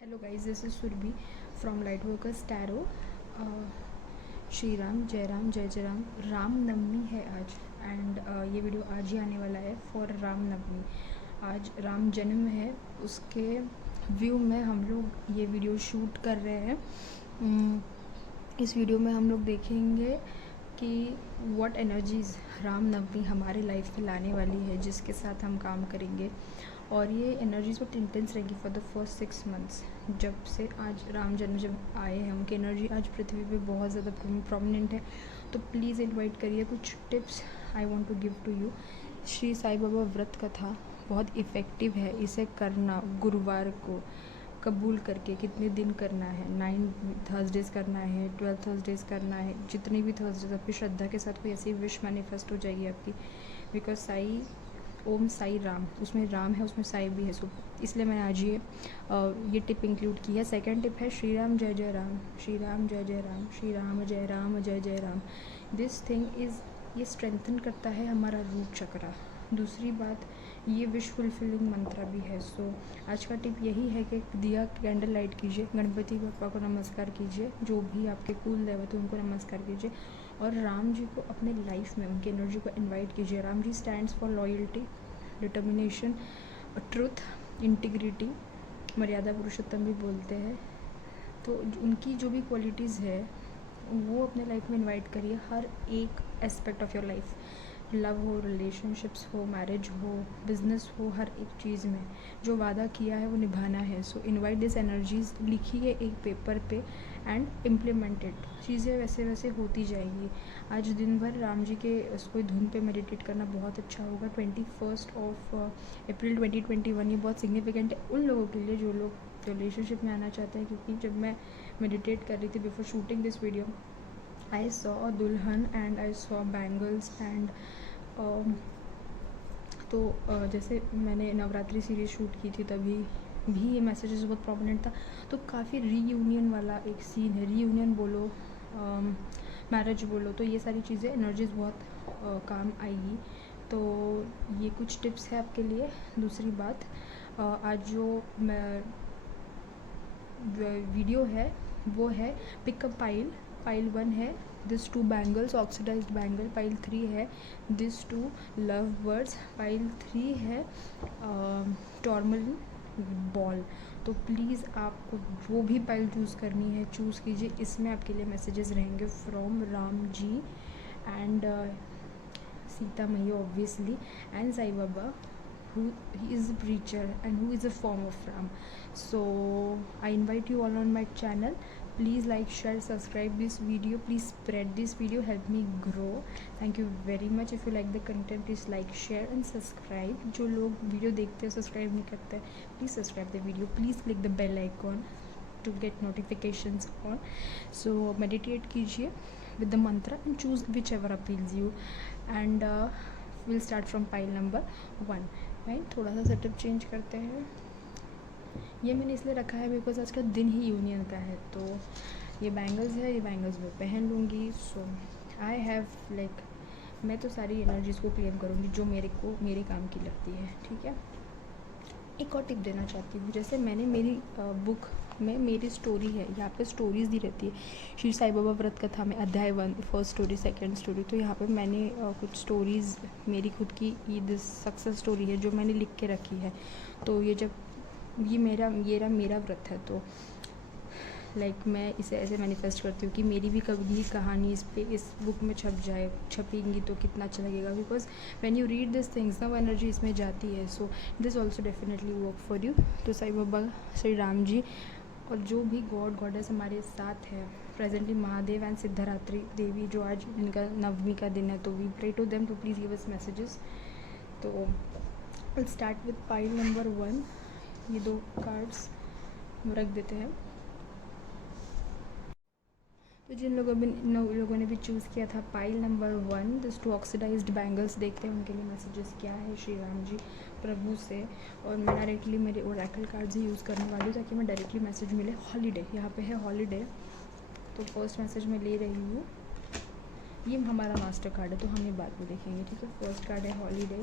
Hello guys, this is Surabhi from Light Workers Tarot. Shri Ram, जय राम, जय जय राम। राम नवमी है आज एंड ये वीडियो आज ही आने वाला है फॉर राम नवमी। आज राम जन्म है, उसके व्यू में हम लोग ये वीडियो शूट कर रहे हैं। इस वीडियो में हम लोग देखेंगे कि व्हाट एनर्जीज़ राम नवमी हमारे लाइफ में लाने वाली है, जिसके साथ हम काम करेंगे। और ये एनर्जीज़ बहुत इंटेंस रहेगी फॉर द फर्स्ट 6 मंथ्स। जब से आज राम जन्म जब आए हैं, उनकी एनर्जी आज पृथ्वी पे बहुत ज़्यादा प्रोमिनेंट है। तो प्लीज़ इनवाइट करिए। कुछ tips I want to give to you. Shri Sai Baba व्रत कथा बहुत इफ़ेक्टिव है। इसे करना गुरुवार को कबूल करके कितने दिन करना है, 9 थर्सडेज़ करना है, 12 थर्सडेज़ करना है, जितनी भी थर्सडेज़ आपकी श्रद्धा के साथ कोई ऐसी विश मैनिफेस्ट हो जाएगी आपकी। बिकॉज साई, ओम साई राम, उसमें राम है, उसमें साई भी है। सो इसलिए मैंने आज ये टिप इंक्लूड की है। सेकंड टिप है श्री राम जय जय राम, श्री राम जय जय राम, श्री राम जय जय राम। दिस थिंग इज़, ये स्ट्रेंथन करता है हमारा रूट चक्रा। दूसरी बात, ये विश फुलफिलिंग मंत्र भी है। सो आज का टिप यही है कि दिया कैंडल लाइट कीजिए, गणपति बप्पा को नमस्कार कीजिए, जो भी आपके कुल देवता उनको नमस्कार कीजिए, और राम जी को अपने लाइफ में उनकी एनर्जी को इनवाइट कीजिए। Ram ji stands for loyalty, determination, truth, integrity, मर्यादा पुरुषोत्तम भी बोलते हैं। तो उनकी जो भी क्वालिटीज़ है वो अपने लाइफ में इनवाइट करिए। हर एक aspect of your life, love हो, रिलेशनशिप्स हो, मैरिज हो, बिजनेस हो, हर एक चीज़ में जो वादा किया है वो निभाना है। सो इनवाइट दिस एनर्जीज, लिखिए एक पेपर पे एंड इम्प्लीमेंट इट। चीज़ें वैसे वैसे होती जाएगी। आज दिन भर राम जी के उसको धुन पे मेडिटेट करना बहुत अच्छा होगा। 21 अप्रैल 2021 ये बहुत सिग्निफिकेंट है उन लोगों के लिए जो लोग रिलेशनशिप में आना चाहते हैं। क्योंकि जब मैं मेडिटेट कर रही थी before shooting this video, I saw a dulhan and I saw bangles and तो जैसे मैंने नवरात्रि सीरीज शूट की थी तभी भी ये मैसेजेस बहुत प्रोमिनेंट था। तो काफ़ी रीयूनियन वाला एक सीन है। रीयूनियन बोलो, मैरिज बोलो, तो ये सारी चीज़ें एनर्जीज बहुत काम आएगी। तो ये कुछ टिप्स है आपके लिए। दूसरी बात, आज जो वीडियो है वो है पिकअप पाइल। पाइल 1 है this 2 bangles, oxidised bangle. Pile 3 है दिस 2 लव बर्ड्स। पाइल 3 है टॉर्मल बॉल। तो प्लीज़ आपको जो भी पाइल चूज़ करनी है चूज़ कीजिए। इसमें आपके लिए मैसेजेस रहेंगे from Ram ji and Sita Maiya obviously, and Sai Baba who he is a preacher and who is a form of Ram. So I invite you all on my channel. Please like, share, subscribe this video. Please spread this video, help me grow. Thank you very much. If you like the content, please like, share and subscribe. जो लोग video देखते हैं subscribe नहीं करते, please subscribe the video. Please click the bell icon to get notifications on. So meditate कीजिए with the mantra and choose whichever appeals you. And we'll start from pile number 1. Right, थोड़ा सा setup change करते हैं। ये मैंने इसलिए रखा है बिकॉज आज का दिन ही यूनियन का है। तो ये बैंगल्स है, ये बैंगल्स मैं पहन लूँगी। सो आई हैव लाइक, मैं तो सारी एनर्जीज़ को क्लेम करूँगी जो मेरे काम की लगती है। ठीक है, एक और टिप देना चाहती हूँ। जैसे मैंने मेरी बुक में मेरी स्टोरी है, यहाँ पे स्टोरीज़ दी रहती है। श्री साईं बाबा व्रत कथा में अध्याय 1 फर्स्ट स्टोरी, सेकंड स्टोरी। तो यहाँ पे मैंने कुछ स्टोरीज़ मेरी खुद की ये दिस सक्सेस स्टोरी है जो मैंने लिख के रखी है। तो ये जब ये मेरा व्रत है, तो लाइक मैं इसे ऐसे मैनिफेस्ट करती हूँ कि मेरी भी कभी कहानी इस बुक में छपेंगी तो कितना अच्छा लगेगा। Because when you read this things ना, वो एनर्जी इसमें जाती है। So this also definitely work for you. तो साईं बाबा, श्री राम जी और जो भी गॉड गॉडेस हमारे साथ है प्रेजेंटली, महादेव एंड सिद्धरात्रि देवी, जो आज इनका नवमी का दिन है, तो we pray to them to please give us messages. तो will start with pile number 1। ये 2 कार्ड्स रख देते हैं। तो जिन लोगों ने भी चूज़ किया था pile number 1, this 2 oxidised bangles, देखते हैं उनके लिए मैसेजेस क्या है श्री राम जी प्रभु से। और मैं डायरेक्टली मेरे ओरेकल कार्ड्स ही यूज़ करने वाली हूँ ताकि मैं डायरेक्टली मैसेज मिले। हॉलीडे, यहाँ पे है हॉलीडे, तो फर्स्ट मैसेज मैं ले रही हूँ। ये हमारा मास्टर कार्ड है तो हम ये बाद में देखेंगे। ठीक है, फर्स्ट कार्ड है हॉलीडे।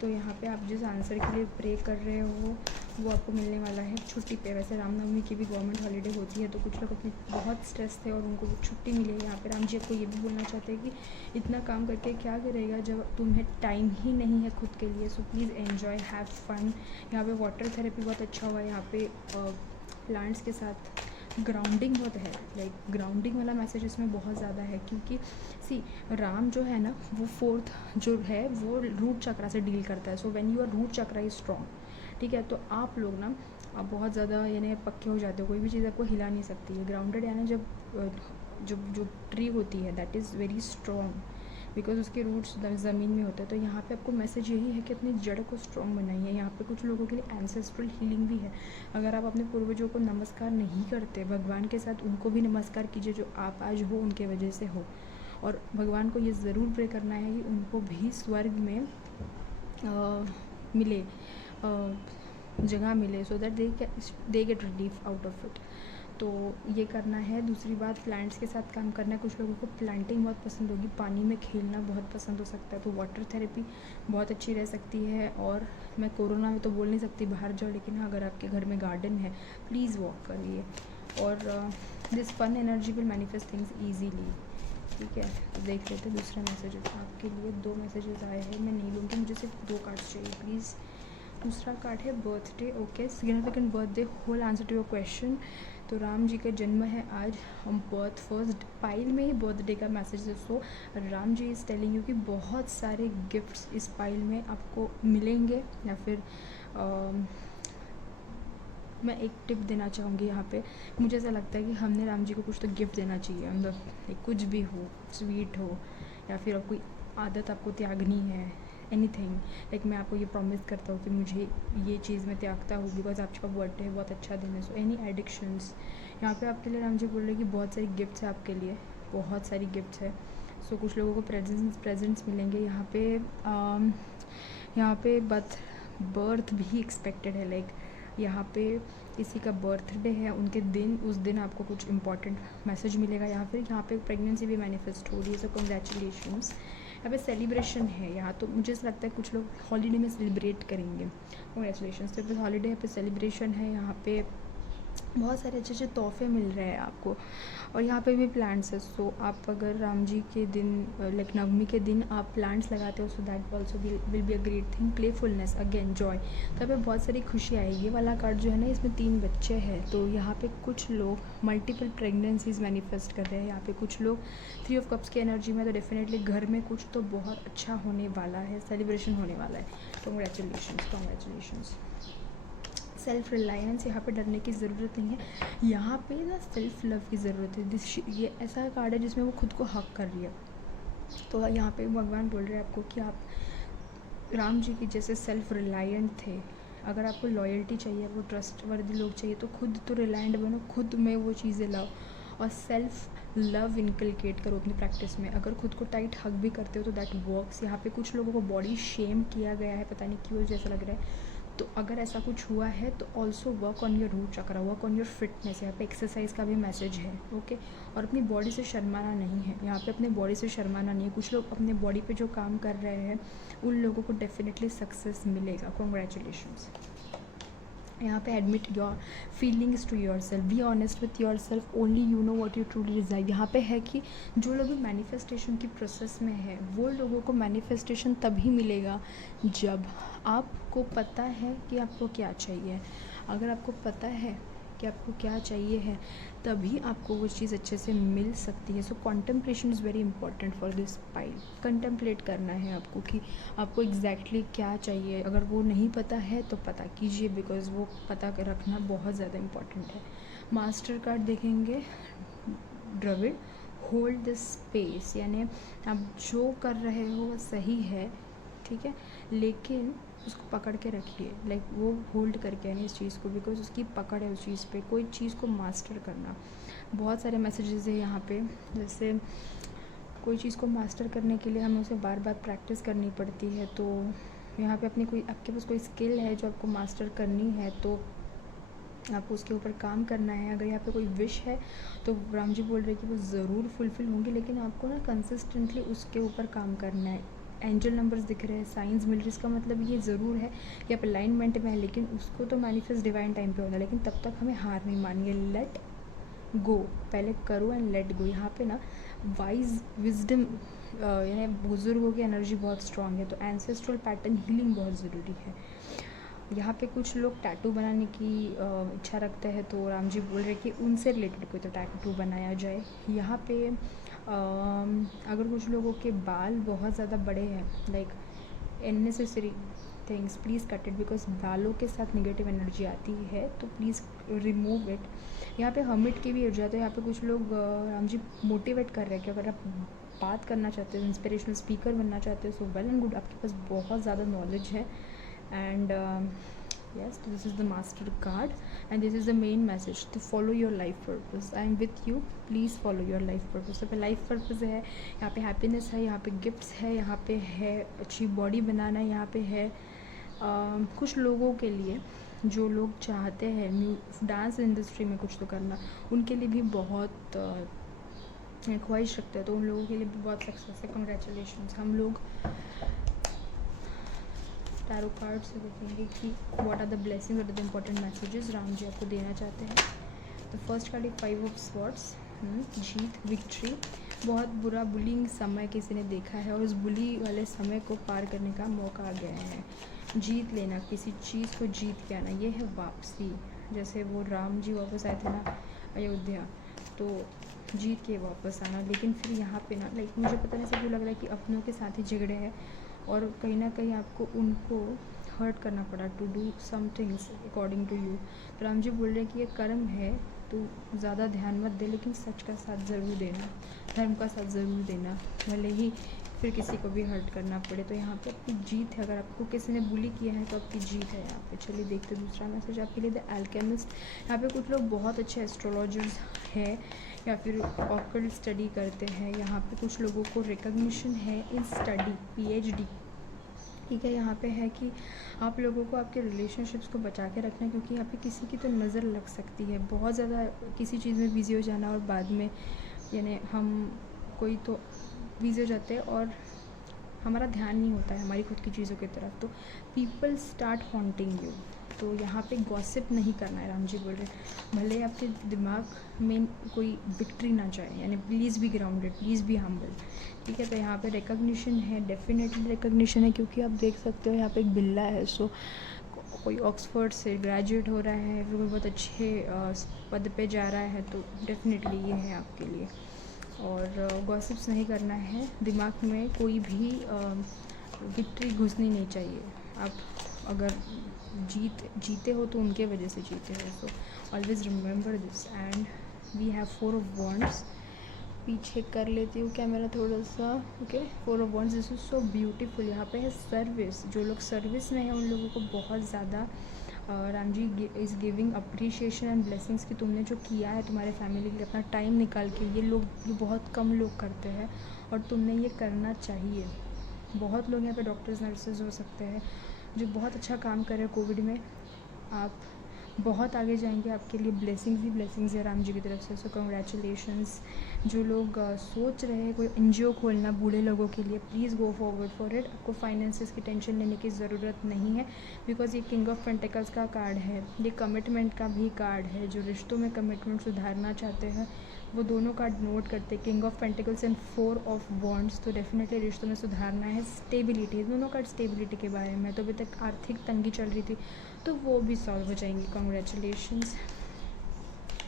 तो यहाँ पे आप जिस आंसर के लिए प्रे कर रहे हो वो आपको मिलने वाला है छुट्टी पे। वैसे रामनवमी की भी गवर्नमेंट हॉलीडे होती है, तो कुछ लोग अपने बहुत स्ट्रेस थे और उनको छुट्टी मिली है। यहाँ पे राम जी आपको ये भी बोलना चाहते हैं कि इतना काम करके क्या करेगा जब तुम्हें टाइम ही नहीं है खुद के लिए। So please enjoy, have fun. यहाँ पे वाटर थेरेपी बहुत अच्छा हुआ है। यहाँ पे प्लांट्स के साथ ग्राउंडिंग बहुत है, लाइक ग्राउंडिंग वाला मैसेज इसमें बहुत ज़्यादा है, क्योंकि सी राम जो है ना वो 4th जो है वो रूट चक्रा से डील करता है। So when your root chakra is strong, ठीक है, तो आप लोग ना आप बहुत ज़्यादा यानी पक्के हो जाते हो, कोई भी चीज़ आपको हिला नहीं सकती है। ग्राउंडेड यानी जब जो ट्री होती है that is very strong, because उसके रूट्स ज़मीन में होते हैं। तो यहाँ पे आपको मैसेज यही है कि अपनी जड़ को स्ट्रॉन्ग बनाइए। यहाँ पे कुछ लोगों के लिए एंसेस्ट्रल हीलिंग भी है। अगर आप अपने पूर्वजों को नमस्कार नहीं करते, भगवान के साथ उनको भी नमस्कार कीजिए जो आप आज हो उनके वजह से हो। और भगवान को ये ज़रूर प्रे करना है कि उनको भी स्वर्ग में मिले, जगह मिले, so that they get relief out of it. तो ये करना है। दूसरी बात, प्लांट्स के साथ काम करना है। कुछ लोगों को प्लांटिंग बहुत पसंद होगी, पानी में खेलना बहुत पसंद हो सकता है, तो वाटर थेरेपी बहुत अच्छी रह सकती है। और मैं कोरोना में तो बोल नहीं सकती बाहर जाओ, लेकिन हाँ अगर आपके घर में गार्डन है प्लीज़ वॉक करिए। और this fun energy will manifest things easily, ठीक है। तो देख लेते दूसरे मैसेजेस आपके लिए। 2 मैसेजेस आए हैं, मैं नहीं लूँगी, मुझे सिर्फ 2 कार्ड्स चाहिए प्लीज़। दूसरा कार्ड है birthday, okay, significant birthday, whole answer to your question. तो राम जी का जन्म है आज, हम बर्थ फर्स्ट पाइल में ही बर्थडे का मैसेज है। सो Ram ji is telling you कि बहुत सारे गिफ्ट्स इस पाइल में आपको मिलेंगे। या फिर मैं एक टिप देना चाहूँगी यहाँ पे, मुझे ऐसा लगता है कि हमने राम जी को कुछ तो गिफ्ट देना चाहिए, मतलब कुछ भी हो, स्वीट हो, या फिर अब कोई आदत आपको त्यागनी है, एनीथिंग। लाइक मैं आपको ये प्रॉमिस करता हूँ कि मुझे ये चीज़ मैं त्यागता हूँ बिकॉज आपका बर्थडे है, बहुत अच्छा दिन है। सो एनी एडिक्शंस, यहाँ पे आपके लिए राम जी बोल रहे हैं कि बहुत सारी गिफ्ट्स है आपके लिए, बहुत सारी गिफ्ट्स है। सो कुछ लोगों को प्रेजेंट्स मिलेंगे यहाँ पे बर्थ भी एक्सपेक्टेड है। लाइक यहाँ पे किसी का बर्थडे है, उनके दिन, उस दिन आपको कुछ इंपॉर्टेंट मैसेज मिलेगा। यहाँ पे प्रेगनेंसी भी मैनिफेस्ट हो रही है। सो कंग्रेचुलेशंस। यहाँ पे सेलिब्रेशन है यहाँ, तो मुझे ऐसा लगता है कुछ लोग हॉलीडे में सेलिब्रेट करेंगे। कंग्रेचुलेशंस। तो फिर हॉलीडे पे सेलिब्रेशन है, यहाँ पे बहुत सारे अच्छे अच्छे तोहफे मिल रहे हैं आपको। और यहाँ पे भी प्लांट्स है। सो आप अगर राम जी के दिन, लाइक नवमी के दिन आप प्लांट्स लगाते हो, so that also will be a great thing. Playfulness, again Joy, तो यहाँ पे बहुत सारी खुशी आएगी। ये वाला कार्ड जो है ना, इसमें 3 बच्चे हैं, तो यहाँ पे कुछ लोग मल्टीपल प्रेगनेंसीज मैनिफेस्ट कर रहे हैं। यहाँ पे कुछ लोग 3 ऑफ कप्स की एनर्जी में, तो डेफिनेटली घर में कुछ तो बहुत अच्छा होने वाला है, सेलिब्रेशन होने वाला है। कॉन्ग्रेचुलेशंस। सेल्फ रिलायंस, यहाँ पे डरने की ज़रूरत नहीं है, यहाँ पे ना सेल्फ लव की ज़रूरत है। ये ऐसा कार्ड है जिसमें वो खुद को हक कर रही है। तो यहाँ पे भगवान बोल रहे हैं आपको कि आप राम जी की जैसे सेल्फ रिलायंट थे। अगर आपको लॉयल्टी चाहिए, आपको ट्रस्टवर्दी लोग चाहिए, तो खुद तो रिलायंट बनो, खुद में वो चीज़ें लाओ और सेल्फ लव इनकलकेट करो अपनी प्रैक्टिस में। अगर खुद को टाइट हग भी करते हो तो दैट वर्क्स। यहाँ पे कुछ लोगों को बॉडी शेम किया गया है, पता नहीं क्यों जैसा लग रहा है। तो अगर ऐसा कुछ हुआ है तो also work on your root chakra, work on your fitness. यहाँ पे एक्सरसाइज का भी मैसेज है, ओके। और अपनी बॉडी से शर्माना नहीं है, यहाँ पे अपने बॉडी से शर्माना नहीं है। कुछ लोग अपने बॉडी पे जो काम कर रहे हैं उन लोगों को डेफिनेटली सक्सेस मिलेगा। कॉन्ग्रेचुलेशंस। यहाँ पे admit your feelings to yourself, be honest with yourself, only you know what you truly desire. यहाँ पे है कि जो लोग मैनिफेस्टेशन की प्रोसेस में है वो लोगों को मैनिफेस्टेशन तभी मिलेगा जब आपको पता है कि आपको क्या चाहिए। अगर आपको पता है कि आपको क्या चाहिए है तभी आपको वो चीज़ अच्छे से मिल सकती है। So contemplation is very important for this pile. Contemplate करना है आपको कि आपको एग्जैक्टली क्या चाहिए। अगर वो नहीं पता है तो पता कीजिए, बिकॉज़ वो पता रखना बहुत ज़्यादा इम्पॉर्टेंट है। मास्टर कार्ड देखेंगे, ड्रविड, होल्ड दिस स्पेस, यानी आप जो कर रहे हो वो सही है, ठीक है, लेकिन उसको पकड़ के रखिए। लाइक वो होल्ड करके यानी इस चीज़ को, बिकॉज उसकी पकड़ है उस चीज़ पे। कोई चीज़ को मास्टर करना, बहुत सारे मैसेजेस है यहाँ पे। जैसे कोई चीज़ को मास्टर करने के लिए हमें उसे बार बार प्रैक्टिस करनी पड़ती है। तो यहाँ पे आपके पास कोई स्किल है जो आपको मास्टर करनी है, तो आपको उसके ऊपर काम करना है। अगर यहाँ पे कोई विश है तो राम जी बोल रहे हैं कि वो ज़रूर फुलफ़िल होंगी, लेकिन आपको ना कंसिस्टेंटली उसके ऊपर काम करना है। एंजल नंबर्स दिख रहे हैं, साइंस मिल रही, इसका मतलब ये ज़रूर है कि आप अलाइनमेंट में है, लेकिन उसको तो मैनिफेस्ट डिवाइन टाइम पे होना है, लेकिन तब तक हमें हार नहीं मानिए, लेट गो, पहले करो एंड लेट गो। यहाँ पे ना वाइज विजडम यानी बुज़ुर्गों की एनर्जी बहुत स्ट्रांग है, तो एंसेस्ट्रल पैटर्न हीलिंग बहुत ज़रूरी है। यहाँ पे कुछ लोग टैटू बनाने की इच्छा रखते हैं, तो राम जी बोल रहे कि उनसे रिलेटेड कोई तो टैटू बनाया जाए। यहाँ पे अगर कुछ लोगों के बाल बहुत ज़्यादा बड़े हैं, like unnecessary things, please cut it, because बालों के साथ नेगेटिव एनर्जी आती है, तो प्लीज़ रिमूव इट। यहाँ पे हर्मिट की भी ऊर्जा है, तो यहाँ पे कुछ लोग राम जी मोटिवेट कर रहे हैं कि अगर आप बात करना चाहते हो, इंस्पिरेशनल स्पीकर बनना चाहते हो, सो वेल एंड गुड, आपके पास बहुत ज़्यादा नॉलेज है। And yes, this is the master card and this is the main message to follow your life purpose. I am with you, please follow your life purpose। तो life purpose है, यहाँ पे happiness है, यहाँ पे gifts है, यहाँ पे है अच्छी बॉडी बनाना, यहाँ पे है कुछ लोगों के लिए जो लोग चाहते हैं डांस इंडस्ट्री में कुछ तो करना, उनके लिए भी बहुत ख्वाहिश रखते हैं, तो उन लोगों के लिए भी बहुत सक्सेस है। कंग्रेचुलेशंस। हम लोग टैरो कार्ड से देखेंगे कि what are the blessing, what are the important messages Ram ji आपको देना चाहते हैं। तो फर्स्ट कार्ड है 5 ऑफ स्वॉर्ड्स, जीत, विक्ट्री। बहुत बुरा बुलिंग समय किसी ने देखा है और उस बुली वाले समय को पार करने का मौका आ गया है। जीत लेना, किसी चीज़ को जीत के आना, ये है वापसी। जैसे वो राम जी वापस आए थे ना अयोध्या, तो जीत के वापस आना। लेकिन फिर यहाँ पे ना लाइक मुझे पता नहीं से क्यों लग रहा है कि अपनों के साथ ही झगड़े हैं और कहीं ना कहीं आपको उनको हर्ट करना पड़ा to do some things according to you. तो राम जी बोल रहे हैं कि ये कर्म है, तो ज़्यादा ध्यान मत दे, लेकिन सच का साथ ज़रूर देना, धर्म का साथ ज़रूर देना, भले ही फिर किसी को भी हर्ट करना पड़े। तो यहाँ पे आपकी जीत है, अगर आपको किसी ने बुली किया है तो आपकी जीत है यहाँ पे। चलिए देखते दूसरा मैसेज आपके लिए, द अल्केमिस्ट। यहाँ पे कुछ लोग बहुत अच्छे एस्ट्रोलॉजर्स हैं या फिर ऑकल्ट स्टडी करते हैं। यहाँ पे कुछ लोगों को रिकग्निशन है इन स्टडी, PhD, ठीक है। यहाँ पे है कि आप लोगों को आपके रिलेशनशिप्स को बचा के रखना है, क्योंकि यहाँ पे किसी की तो नज़र लग सकती है। बहुत ज़्यादा किसी चीज़ में बिज़ी हो जाना और बाद में यानी हम कोई तो बिज़ी हो जाते हैं और हमारा ध्यान नहीं होता है हमारी खुद की चीज़ों की तरफ, तो पीपल स्टार्ट हॉन्टिंग यू। तो यहाँ पे गॉसिप नहीं करना है, राम जी बोल रहे हैं। भले आपके दिमाग में कोई विक्ट्री ना जाए, यानी please be grounded, please be humble, ठीक है। तो यहाँ पे रिकग्निशन है, डेफिनेटली रिकग्निशन है, क्योंकि आप देख सकते हो यहाँ पे एक बिल्ला है। सो कोई ऑक्सफोर्ड से ग्रेजुएट हो रहा है, फिर कोई बहुत अच्छे पद पे जा रहा है, तो डेफिनेटली ये है आपके लिए। और गॉसिप्स नहीं करना है, दिमाग में कोई भी विक्ट्री घुसनी नहीं चाहिए। आप अगर जीते हो तो उनके वजह से जीते हो, so always remember this. And we have 4 of wands. पीछे कर लेती हूँ कैमरा थोड़ा सा, okay. 4 of wands, this is so beautiful. यहाँ पे है सर्विस, जो लोग सर्विस में हैं उन लोगों को बहुत ज़्यादा Ram ji is giving appreciation and blessings कि तुमने जो किया है तुम्हारे फैमिली के लिए अपना टाइम निकाल के, ये बहुत कम लोग करते हैं और तुमने ये करना चाहिए। बहुत लोग यहाँ पे डॉक्टर्स, नर्सेज हो सकते हैं जो बहुत अच्छा काम कर रहे हैं कोविड में, आप बहुत आगे जाएंगे, आपके लिए ब्लेसिंग्स ही ब्लेसिंग्स है राम जी की तरफ से। सो कंग्रेचुलेशंस। जो लोग सोच रहे हैं कोई NGO खोलना बूढ़े लोगों के लिए, please go forward for it. आपको फाइनेंसेस की टेंशन लेने की ज़रूरत नहीं है, बिकॉज ये किंग ऑफ पेंटिकल्स का कार्ड है, ये कमिटमेंट का भी कार्ड है। जो रिश्तों में कमिटमेंट सुधारना चाहते हैं वो दोनों कार्ड नोट करते हैं, king of pentacles and 4 of wands. तो डेफिनेटली रिश्तों में सुधारना है, स्टेबिलिटी, दोनों कार्ड स्टेबिलिटी के बारे में। तो अभी तक आर्थिक तंगी चल रही थी तो वो भी सॉल्व हो जाएंगी। कॉन्ग्रेचुलेशंस।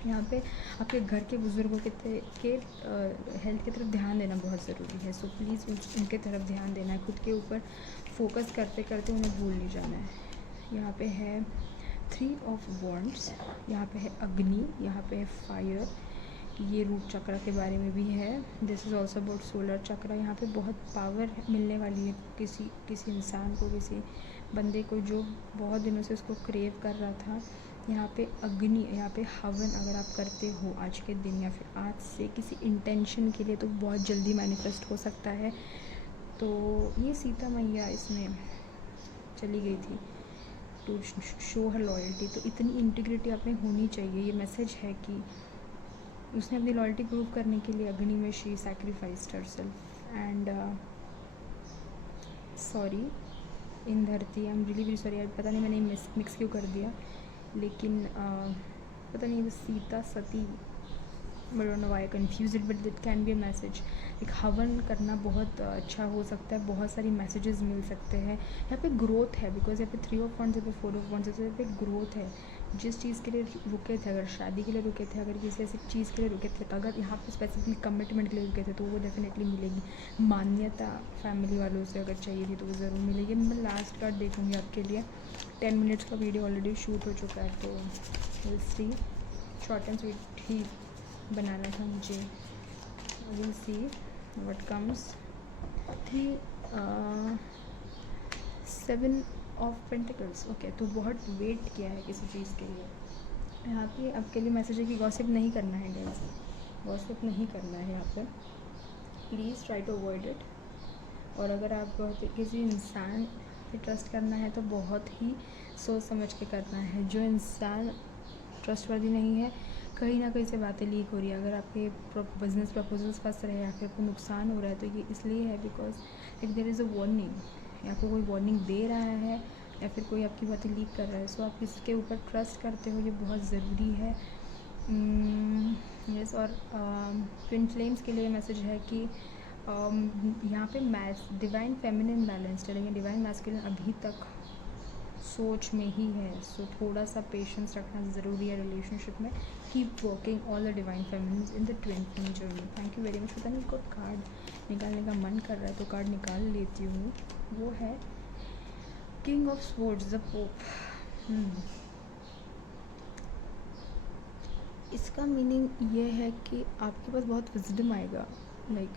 यहाँ पे आपके घर के बुज़ुर्गों के हेल्थ की तरफ ध्यान देना बहुत ज़रूरी है। सो प्लीज़ उनके तरफ ध्यान देना है, खुद के ऊपर फोकस करते करते उन्हें भूल नहीं जाना है। यहाँ पे है 3 ऑफ वॉन्ड्स, यहाँ पे है अग्नि, यहाँ पे है फायर, ये रूट चक्र के बारे में भी है। This is also about solar चक्र। यहाँ पे बहुत पावर मिलने वाली है किसी इंसान को, किसी बंदे को जो बहुत दिनों से उसको क्रेव कर रहा था। यहाँ पे अग्नि, यहाँ पे हवन अगर आप करते हो आज के दिन या फिर आज से किसी इंटेंशन के लिए, तो बहुत जल्दी मैनिफेस्ट हो सकता है। तो ये सीता मैया इसमें चली गई थी टू शो हर लॉयल्टी, तो इतनी इंटीग्रिटी आप में होनी चाहिए। ये मैसेज है कि उसने अपनी लॉयल्टी प्रूव करने के लिए अग्नि में she sacrificed herself. And sorry in Dharti, I am really very sorry, पता नहीं मैंने मिक्स क्यों कर दिया, लेकिन पता नहीं वो सीता सती, I don't know why I confused it, but it can be a message. एक हवन करना बहुत अच्छा हो सकता है, बहुत सारी मैसेजेस मिल सकते हैं। यहाँ पे ग्रोथ है, बिकॉज यहाँ पे 3 ऑफ वंस, यहाँ पे 4 ऑफ वंस है, तो यहाँ पे ग्रोथ है। जिस चीज़ के लिए रुके थे, अगर शादी के लिए रुके थे, अगर किसी ऐसी चीज़ के लिए रुके थे, अगर यहाँ पे स्पेसिफिकली कमिटमेंट के लिए रुके थे, तो वो डेफिनेटली मिलेगी। मान्यता फैमिली वालों से अगर चाहिए थी तो वो ज़रूर मिलेगी। मैं लास्ट कार्ड देखूँगी आपके लिए। 10 मिनट्स का वीडियो ऑलरेडी शूट हो चुका है, तो will see, short and sweet ही बनाना था मुझे। Will see what comes. 7 of pentacles, okay, तो बहुत वेट किया है किसी चीज़ के लिए। यहाँ पे आपके लिए मैसेज है कि गॉसिप नहीं करना है गाइस, गॉसिप नहीं करना है यहाँ पर, please try to avoid it. और अगर आप किसी इंसान पे ट्रस्ट करना है तो बहुत ही सोच समझ के करना है। जो इंसान ट्रस्टवर्दी नहीं है, कहीं ना कहीं से बातें लीक हो रही है। अगर आपके बिजनेस प्रपोजल्स फंस रहे हैं या फिर आपको नुकसान हो रहा है, तो ये इसलिए है because like there is a warning, या आपको कोई वार्निंग दे रहा है या फिर कोई आपकी बातें लीक कर रहा है। सो आप इसके ऊपर ट्रस्ट करते हो, ये बहुत ज़रूरी है। यस। और ट्विन फ्लेम्स के लिए मैसेज है कि यहाँ पे डिवाइन फेमिनिन बैलेंस चलेंगे, डिवाइन मैस्कुलिन अभी तक सोच में ही है। सो थोड़ा सा पेशेंस रखना ज़रूरी है रिलेशनशिप में। Keep working all the divine feminines in the twin flame journey. Thank you very much. पता नहीं, कोई कार्ड निकालने का मन कर रहा है तो कार्ड निकाल लेती हूँ। वो है king of swords, the pope. इसका मीनिंग ये है कि आपके पास बहुत विजडम आएगा। Like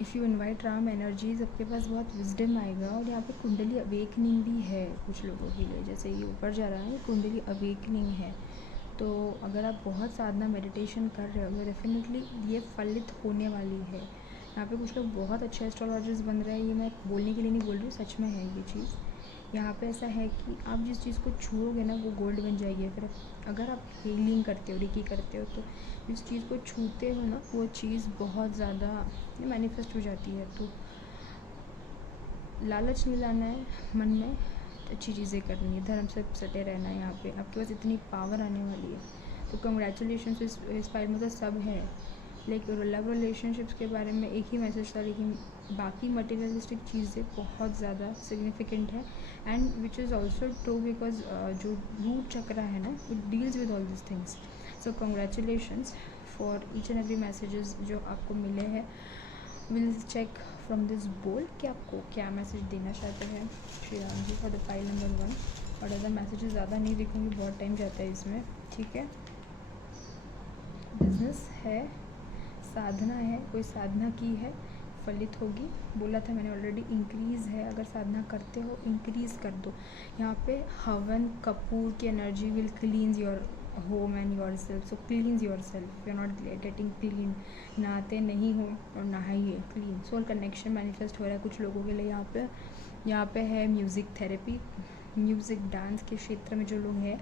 if you invite Ram energies, आपके पास बहुत विजडम आएगा। और यहाँ पे कुंडली अवेकनिंग भी है कुछ लोगों के लिए, जैसे ये ऊपर जा रहा है कुंडली अवेकनिंग है। तो अगर आप बहुत साधना मेडिटेशन कर रहे हो तो डेफिनेटली ये फलित होने वाली है। यहाँ पे कुछ लोग बहुत अच्छे एस्ट्रोलॉजर्स बन रहे हैं, ये मैं बोलने के लिए नहीं बोल रही हूँ, सच में है ये चीज़। यहाँ पे ऐसा है कि आप जिस चीज़ को छूओगे ना वो गोल्ड बन जाएगी। फिर अगर आप हीलिंग करते हो, रिकी करते हो, तो जिस चीज़ को छूते हो ना वो चीज़ बहुत ज़्यादा मैनिफेस्ट हो जाती है। तो लालच नहीं लाना है मन में, अच्छी चीज़ें करनी है, धर्म से सटे रहना है। यहाँ पे आपके पास इतनी पावर आने वाली है, तो कंग्रेचुलेशन। इस फाइल में तो सब है, लेकिन लव रिलेशनशिप्स के बारे में एक ही मैसेज था, लेकिन बाकी मटेरियलिस्टिक चीज़ें बहुत ज़्यादा सिग्निफिकेंट है। And which is also true because जो रूट चक्र है ना, it deals with all this things. So congratulations for each and every messages जो आपको मिले हैं। विल चेक फ्रॉम दिस बोल कि आपको क्या मैसेज देना चाहते हैं Shri Ram ji for the file number 1। और अदर मैसेजेस ज़्यादा नहीं दिखूँगी, बहुत टाइम जाता है इसमें, ठीक है। बिजनेस है, साधना है, कोई साधना की है, फलित होगी। बोला था मैंने ऑलरेडी, इंक्रीज़ है, अगर साधना करते हो इंक्रीज़ कर दो। यहाँ पे हवन कपूर की energy will cleanse your home and yourself. So cleanse yourself, you are not getting clean. नहाते नहीं हो और नहाइए, क्लीन। सोल कनेक्शन मैनिफेस्ट हो रहा है कुछ लोगों के लिए। यहाँ पे है म्यूज़िक थेरेपी, म्यूज़िक डांस के क्षेत्र में जो लोग हैं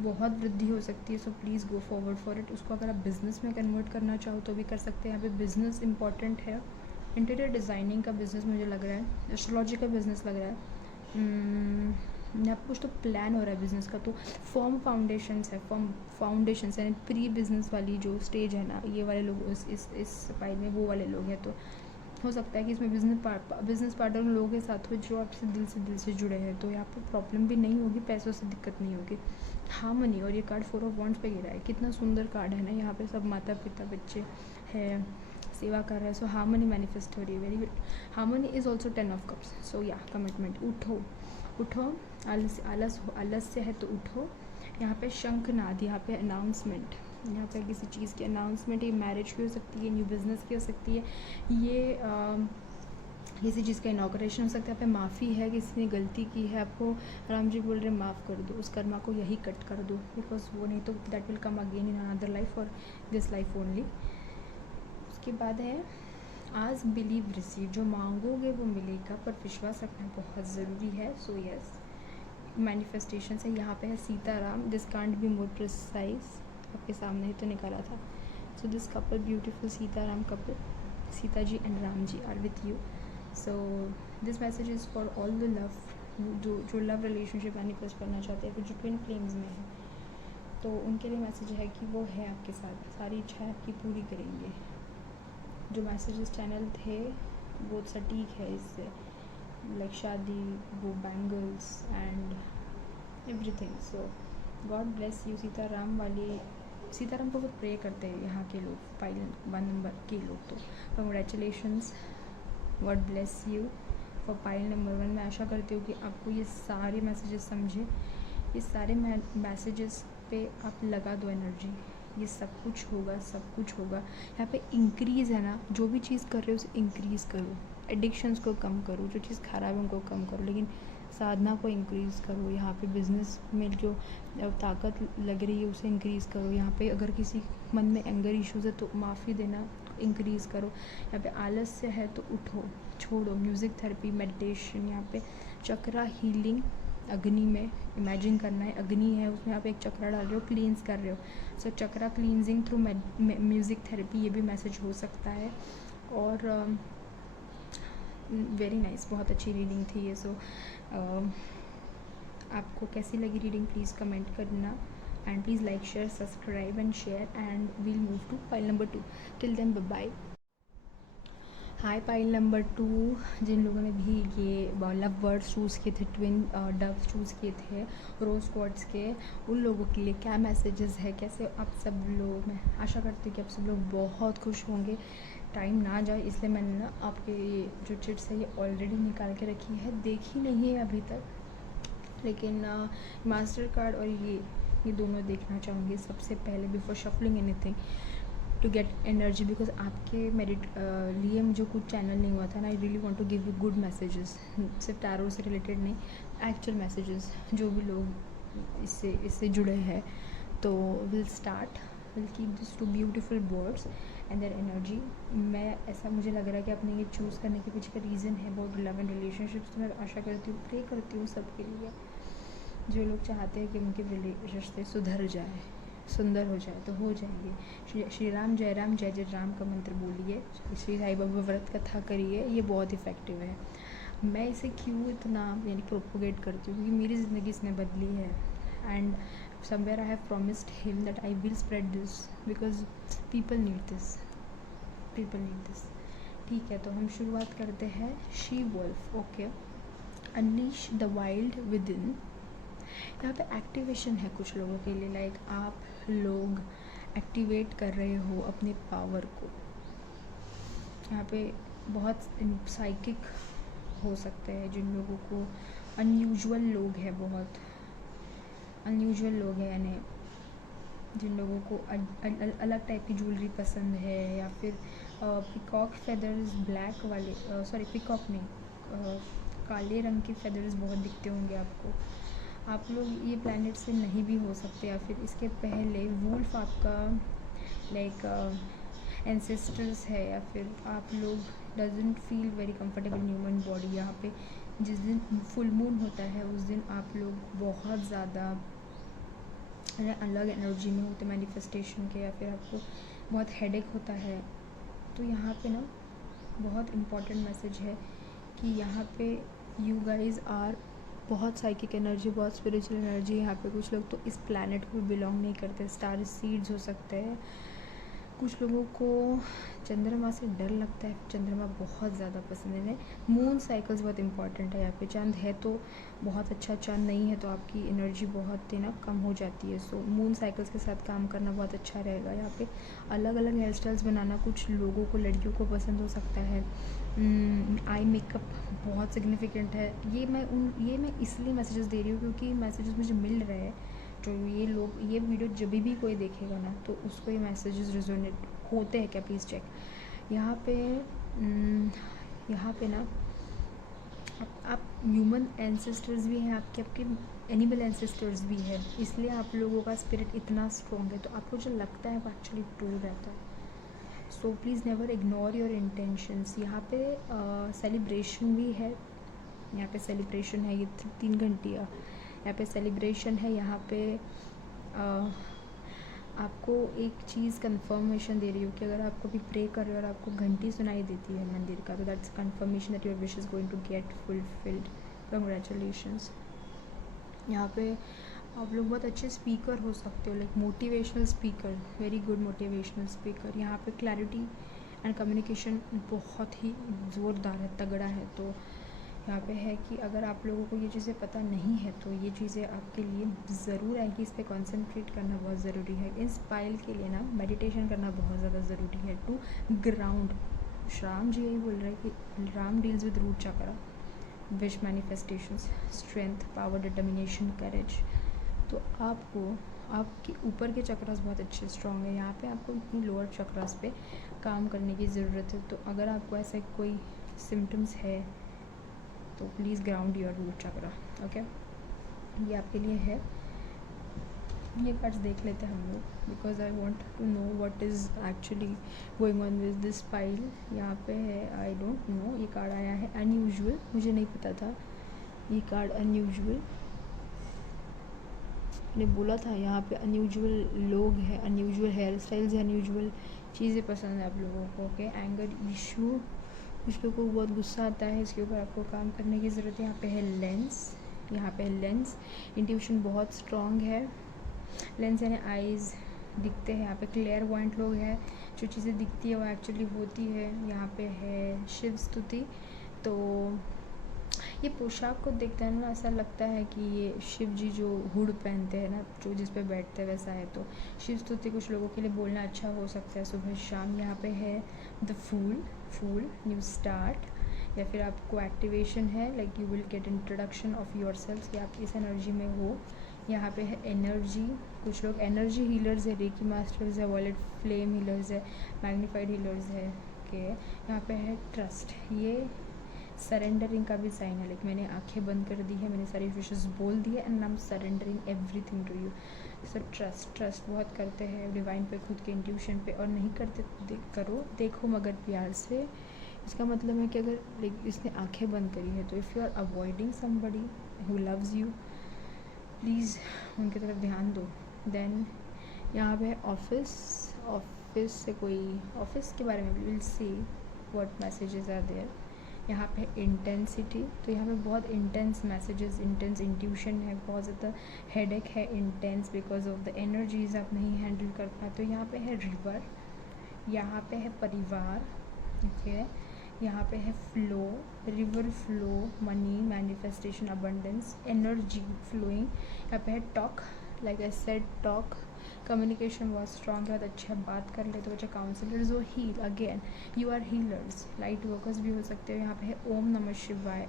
बहुत वृद्धि हो सकती है। So please go forward for it. उसको अगर आप बिज़नेस में कन्वर्ट करना चाहो तो भी कर सकते हैं। यहाँ पे बिज़नेस इंपॉर्टेंट है, इंटीरियर डिज़ाइनिंग का बिज़नेस मुझे लग रहा है, एस्ट्रोलॉजी का बिज़नेस लग रहा है। यहाँ पर कुछ तो प्लान हो रहा है बिज़नेस का। तो फॉर्म फाउंडेशंस है, फाउंडेशंस यानी प्री बिज़नेस वाली जो स्टेज है ना, ये वाले लोग इस फाइल में वो वाले लोग हैं। तो हो सकता है कि इसमें बिज़नेस पार्टनर लोगों के साथ हो जो आपसे दिल से जुड़े हैं। तो यहाँ पर प्रॉब्लम भी नहीं होगी, पैसों से दिक्कत नहीं होगी, हार्मनी। और ये कार्ड 4 ऑफ वॉन्ड्स पे गिरा है, कितना सुंदर कार्ड है ना। यहाँ पे सब माता पिता बच्चे हैं, सेवा कर रहे हैं। सो हार्मनी मैनिफेस्ट हो रही है, very good. Harmony is also 10 of cups. So या कमिटमेंट, उठो, आलस्य है तो उठो। यहाँ पे शंखनाद, यहाँ पे अनाउंसमेंट, यहाँ पे किसी चीज़ की अनाउंसमेंट, ये मैरिज की हो सकती है, न्यू बिज़नेस की हो सकती है, ये किसी चीज़ का इनॉग्रेशन हो सकता है। यहाँ पे माफ़ी है, किसी ने गलती की है, आपको राम जी बोल रहे माफ़ कर दो, उस कर्मा को यही कट कर दो, बिकॉज वो नहीं तो that will come again in another life और दिस लाइफ ओनली। उसके बाद है आज बिलीव रिसीव, जो मांगोगे वो मिलेगा, पर विश्वास रखना बहुत ज़रूरी है। सो यस, मैनिफेस्टेशन है। यहाँ पे है Sitaram, this can't be more precise, आपके सामने ही तो निकाला था। So this couple, beautiful Sitaram couple, Sita ji and Ram ji are with you. So this message is for all the love, जो लव रिलेशनशिप मैनिफेस्ट करना चाहते हैं, फिर जो ट्विन फ्लेम्स में है, तो उनके लिए मैसेज है कि वो है आपके साथ, सारी इच्छाएं आपकी पूरी करेंगे। जो मैसेजेस चैनल थे वो सटीक है इससे, लाइक शादी, वो bangles and everything. So God bless you. Sitaram को बहुत प्रे करते हैं यहाँ के लोग, पाइल 1 नंबर के लोग, तो congratulations, God bless you for pile number 1। मैं आशा करती हूँ कि आपको ये सारे मैसेजेस समझे, ये सारे मैसेजेस पे आप लगा दो एनर्जी, ये सब कुछ होगा, सब कुछ होगा। यहाँ पे इंक्रीज़ है ना, जो भी चीज़ कर रहे हो उसे इंक्रीज़ करो, एडिक्शंस को कम करो, जो चीज़ ख़राब है उनको कम करो, लेकिन साधना को इंक्रीज़ करो। यहाँ पे बिज़नेस में जो ताकत लग रही है उसे इंक्रीज़ करो। यहाँ पे अगर किसी मन में एंगर इश्यूज़ है तो माफ़ी देना इंक्रीज़ करो। यहाँ पे आलस्य है तो उठो, छोड़ो। म्यूज़िक थेरेपी, मेडिटेशन, यहाँ पे चक्रा हीलिंग, अग्नि में इमेजिन करना है, अग्नि है उसमें आप एक चक्रा डाल रहे हो, क्लींस कर रहे हो। सो चक्रा क्लींजिंग थ्रू म्यूज़िक थेरेपी, ये भी मैसेज हो सकता है। और वेरी नाइस, बहुत अच्छी रीडिंग थी ये। सो आपको कैसी लगी रीडिंग प्लीज़ कमेंट करना, and please like, share, subscribe and share, and we'll move to pile number 2। Till then bye bye. Hi pile number 2, जिन लोगों ने भी ये लव बर्ड्स चूज़ किए थे, ट्विन डव्स चूज़ किए थे, रोज़ क्वार्ट्स के, उन लोगों के लिए क्या मैसेजेस है, कैसे आप सब लोग, मैं आशा करती हूँ कि आप सब लोग बहुत खुश होंगे। टाइम ना जाए इसलिए मैंने ना आपके ये जो चिट्स है ये ऑलरेडी निकाल के रखी है, देखी नहीं है अभी तक, लेकिन मास्टर कार्ड और ये दोनों देखना चाहूँगी सबसे पहले before shuffling anything, to get energy. Because आपके लिए मुझे कुछ चैनल नहीं हुआ था ना, I really want to give you good messages, सिर्फ टैरो से रिलेटेड नहीं, एक्चुअल मैसेजेस, जो भी लोग इससे जुड़े हैं। तो will keep this 2 beautiful words and their energy. मैं ऐसा मुझे लग रहा है कि आपने ये चूज़ करने के पीछे का रीज़न है बहुत लव एंड रिलेशनशिप्स। तो मैं आशा करती हूँ, प्रे करती हूँ सबके लिए, जो लोग चाहते हैं कि उनके रिश्ते सुधर जाए, सुंदर हो जाए, तो हो जाएंगे। श्री राम जय राम जय जय राम का मंत्र बोलिए, श्री साई बाबा व्रत कथा करिए, ये बहुत इफ़ेक्टिव है। मैं इसे क्यों इतना यानी प्रोपोगेट करती हूँ, क्योंकि मेरी ज़िंदगी इसने बदली है, and somewhere I have promised him that I will spread this, because people need this, people need this. ठीक है, तो हम शुरुआत करते हैं। She wolf, okay. Unleash the wild within. यहाँ पे एक्टिवेशन है कुछ लोगों के लिए, लाइक आप लोग एक्टिवेट कर रहे हो अपने पावर को। यहाँ पे बहुत साइकिक हो सकते हैं जिन लोगों को, अनयूजुअल लोग हैं, बहुत अनयूजुअल लोग हैं, यानी जिन लोगों को अलग टाइप की ज्वेलरी पसंद है, या फिर पिकॉक फेदर्स ब्लैक वाले, सॉरी पिकॉक नहीं, काले रंग के फेदर्स बहुत दिखते होंगे आपको। आप लोग ये प्लैनेट से नहीं भी हो सकते, या फिर इसके पहले वुल्फ आपका लाइक एंसेस्टर्स है, या फिर आप लोग doesn't feel very comfortable in human body. यहाँ पे जिस दिन फुल मून होता है उस दिन आप लोग बहुत ज़्यादा अलग एनर्जी में होते मैनिफेस्टेशन के, या फिर आपको बहुत हेडेक होता है। तो यहाँ पे ना बहुत इम्पॉर्टेंट मैसेज है कि यहाँ पे यू गाइज आर बहुत साइकिक एनर्जी, बहुत स्पिरिचुअल एनर्जी। यहाँ पे कुछ लोग तो इस प्लैनेट को बिलोंग नहीं करते, स्टार सीड्स हो सकते हैं। कुछ लोगों को चंद्रमा से डर लगता है, चंद्रमा बहुत ज़्यादा पसंद है। मून साइकिल्स बहुत इंपॉर्टेंट है। यहाँ पे चांद है तो बहुत अच्छा, चांद नहीं है तो आपकी एनर्जी बहुत ना कम हो जाती है। सो मून साइकिल्स के साथ काम करना बहुत अच्छा रहेगा। यहाँ पे अलग अलग हेयर स्टाइल्स बनाना कुछ लोगों को, लड़कियों को पसंद हो सकता है। आई मेकअप बहुत सिग्निफिकेंट है। ये मैं इसलिए मैसेजेस दे रही हूँ क्योंकि मैसेजेस मुझे मिल रहे हैं। जो ये वीडियो जब भी कोई देखेगा ना तो उसको ये मैसेजेस रिजोनेट होते हैं क्या, प्लीज़ चेक। यहाँ पे ना आप ह्यूमन एंसेस्टर्स भी हैं, आपके एनिमल एंसेस्टर्स भी है, इसलिए आप लोगों का स्पिरिट इतना स्ट्रॉन्ग है। तो आपको जो लगता है वो एक्चुअली ट्रू रहता है। So please never ignore your intentions. यहाँ पे सेलिब्रेशन भी है, यहाँ पे सेलिब्रेशन है, ये 3 घंटिया यहाँ पे सेलिब्रेशन है। यहाँ पे आपको एक चीज़ कंफर्मेशन दे रही हो कि अगर आप कभी प्रे कर रहे हो और आपको घंटी सुनाई देती है मंदिर का, तो that's confirmation that your wish is going to get fulfilled. Congratulations. यहाँ पे आप लोग बहुत अच्छे स्पीकर हो सकते हो, like motivational speaker, very good motivational speaker. यहाँ पे क्लैरिटी एंड कम्युनिकेशन बहुत ही ज़ोरदार है, तगड़ा है। तो यहाँ पे है कि अगर आप लोगों को ये चीज़ें पता नहीं है तो ये चीज़ें आपके लिए ज़रूर आएगी। इस पर कॉन्सेंट्रेट करना बहुत ज़रूरी है। इस पाइल के लिए ना मेडिटेशन करना बहुत ज़्यादा ज़रूरी है टू ग्राउंड। राम जी यही बोल रहे हैं कि Ram deals with root chakra, wish manifestations, strength, power, determination, courage. तो आपको आपके ऊपर के चक्रास बहुत अच्छे स्ट्रॉन्ग है। यहाँ पे आपको इतनी लोअर चक्रास पे काम करने की ज़रूरत है। तो अगर आपको ऐसा कोई सिम्टम्स है तो please ground your root chakra. Okay, ये आपके लिए है। ये कार्ड्स देख लेते हैं हम लोग, because I want to know what is actually going on with this pile. यहाँ पे है आई डोंट नो, ये कार्ड आया है अनयूजुअल, मुझे नहीं पता था ये कार्ड अनयूजुअल। मैंने बोला था यहाँ पे अनयूजुअल लोग हैं, अनयूजुअल हेयर स्टाइल्स, अनयूजुअल चीज़ें पसंद है आप लोगों को। ओके, एंगर इशू, कुछ लोगों को बहुत गुस्सा आता है, इसके ऊपर आपको काम करने की ज़रूरत है। यहाँ पे है लेंस, यहाँ पे है लेंस, इंट्यूशन बहुत स्ट्रॉन्ग है। लेंस यानी आइज़ दिखते हैं। यहाँ पे क्लियर पॉइंट लोग हैं, जो चीज़ें दिखती है वो एक्चुअली होती है। यहाँ पे है शिव स्तुति, तो ये पोशाक को देखते हैं ना, ऐसा लगता है कि ये शिव जी जो हुड पहनते हैं ना, जो जिस पे बैठते हैं वैसा है। तो शिव स्तुति कुछ लोगों के लिए बोलना अच्छा हो सकता है सुबह शाम। यहाँ पे है द फूल, न्यू स्टार्ट, या फिर आपको एक्टिवेशन है, like you will get introduction of your self, कि आप इस एनर्जी में हो। यहाँ पे है एनर्जी, कुछ लोग एनर्जी हीलर्स है, रेकी मास्टर्स है, वॉलेट फ्लेम हीलर्स है, मैग्नीफाइड हीलर्स है। ओके, यहाँ पे है ट्रस्ट, ये सरेंडरिंग का भी साइन है। लाइक मैंने आंखें बंद कर दी है, मैंने सारी विशेस बोल दी है, and I am surrendering everything to you. So trust बहुत करते हैं डिवाइन पे, खुद के इंट्यूशन पे, और नहीं करते करो, देखो मगर प्यार से। इसका मतलब है कि अगर लाइक इसने आंखें बंद करी है, तो if you are avoiding somebody who loves you, please उनकी तरफ ध्यान दो। देन यहाँ पे ऑफिस से कोई ऑफिस के बारे में will see what messages are there. यहाँ पे इंटेंसिटी, तो यहाँ पे बहुत इंटेंस मैसेजेस, इंटेंस इंट्यूशन है, बहुत ज़्यादा हेडेक है, intense because of the energies आप नहीं हैंडल कर पाते। तो यहाँ पे है रिवर, यहाँ पे है परिवार, ओके, यहाँ पे है flow, river flow, money, manifestation, abundance, energy flowing. यहाँ पे है talk, like I said talk, communication बहुत स्ट्रॉन्ग है, बहुत अच्छा बात कर ले तो अच्छा। काउंसलर्स हो, heal, again you are healers, light workers भी हो सकते हो। यहाँ पे है ओम नमः शिवाय,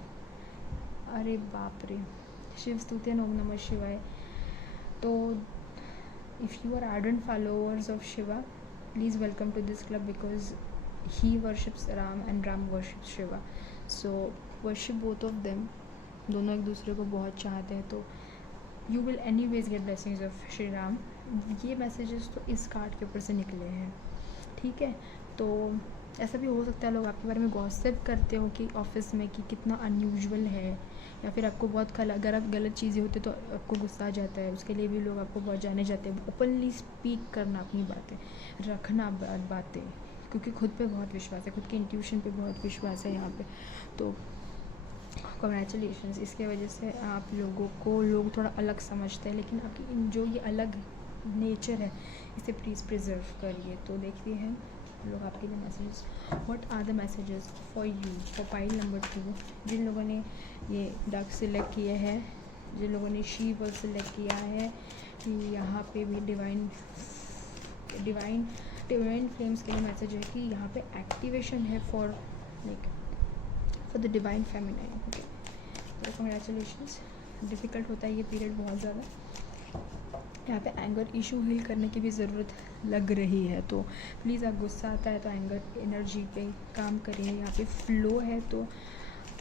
अरे बाप रे, शिव स्तुति एंड ओम नमः शिवाय। तो if you are ardent followers of Shiva, please welcome to this club, because he worships Ram and Ram worships Shiva, so worship both of them। दोनों एक दूसरे को बहुत चाहते हैं, तो you will anyways get blessings of Shri Ram. ये मैसेजेस तो इस कार्ड के ऊपर से निकले हैं, ठीक है। तो ऐसा भी हो सकता है लोग आपके बारे में गॉसिप करते हो कि ऑफिस में कि कितना अनयूजुअल है, या फिर आपको बहुत अगर आप गलत चीज़ें होती तो आपको गुस्सा आ जाता है, उसके लिए भी लोग आपको बहुत जाने जाते हैं। ओपनली स्पीक करना अपनी बातें, रखना बातें, क्योंकि खुद पे बहुत विश्वास है, खुद के इंट्यूशन पे बहुत विश्वास है यहाँ पे। तो कॉन्ग्रेचुलेशंस, इसके वजह से आप लोगों को लोग थोड़ा अलग समझते हैं, लेकिन आपकी जो ये अलग नेचर है इसे प्लीज़ प्रिजर्व करिए। तो देखते हैं लोग आपके लिए messages, what are the messages for you for pile number 2। जिन लोगों ने ये डक सिलेक्ट किए हैं, जिन लोगों ने शीप सिलेक्ट किया है, कि यहाँ पे भी डिवाइन फ्लेम्स के लिए मैसेज है कि यहाँ पे एक्टिवेशन है for the divine feminine. Okay, तो कंग्रेचुलेशंस। डिफ़िकल्ट होता है ये पीरियड बहुत ज़्यादा। यहाँ पे एंगर इशू हील करने की भी ज़रूरत लग रही है, तो प्लीज़ आप गुस्सा आता है तो एंगर एनर्जी पे काम करिए। यहाँ पे फ्लो है, तो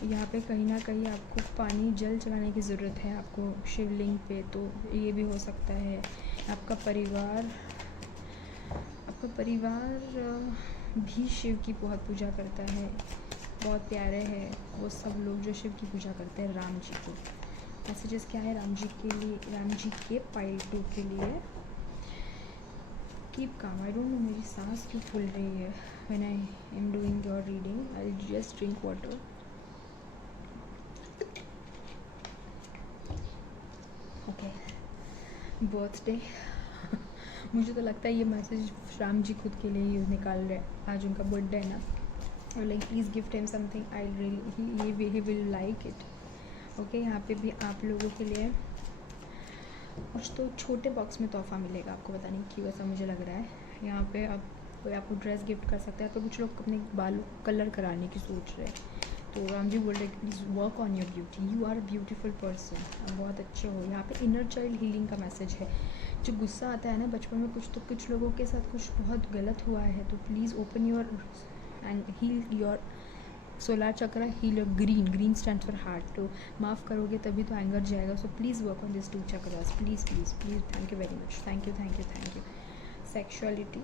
यहाँ पे कहीं ना कहीं आपको पानी जल चढ़ाने की ज़रूरत है, आपको शिवलिंग पे, तो ये भी हो सकता है। आपका परिवार भी शिव की बहुत पूजा करता है, बहुत प्यारे हैं वो सब लोग जो शिव की पूजा करते हैं राम जी को। मैसेजेस क्या है राम जी के लिए, राम जी के पाइल 2 के लिए? Keep calm. I don't no मेरी सांस क्यों फूल रही है when I am doing your reading. I just drink water. Okay, birthday मुझे तो लगता है ये मैसेज राम जी खुद के लिए ही निकाल रहे हैं, आज उनका बर्थडे है ना, और like please gift him something, I really he will like it. Okay, यहाँ पे भी आप लोगों के लिए कुछ तो छोटे बॉक्स में तोहफा मिलेगा आपको, पता नहीं क्यों ऐसा मुझे लग रहा है। यहाँ पे आप कोई आपको ड्रेस गिफ्ट कर सकता है, तो कुछ लोग अपने बालों कलर कराने की सोच रहे हैं, तो राम जी बोल रहे हैं please work on your beauty, you are a beautiful person, आप बहुत अच्छे हो। यहाँ पे इनर चाइल्ड हीलिंग का मैसेज है। जो गुस्सा आता है ना बचपन में, कुछ लोगों के साथ कुछ बहुत गलत हुआ है, तो please open your and heal your solar chakra, heal your green stand for heart. तो माफ़ करोगे तभी तो एंगर जाएगा। So please work on this 2 chakras, please please please. Thank you very much, thank you thank you thank you. Sexuality,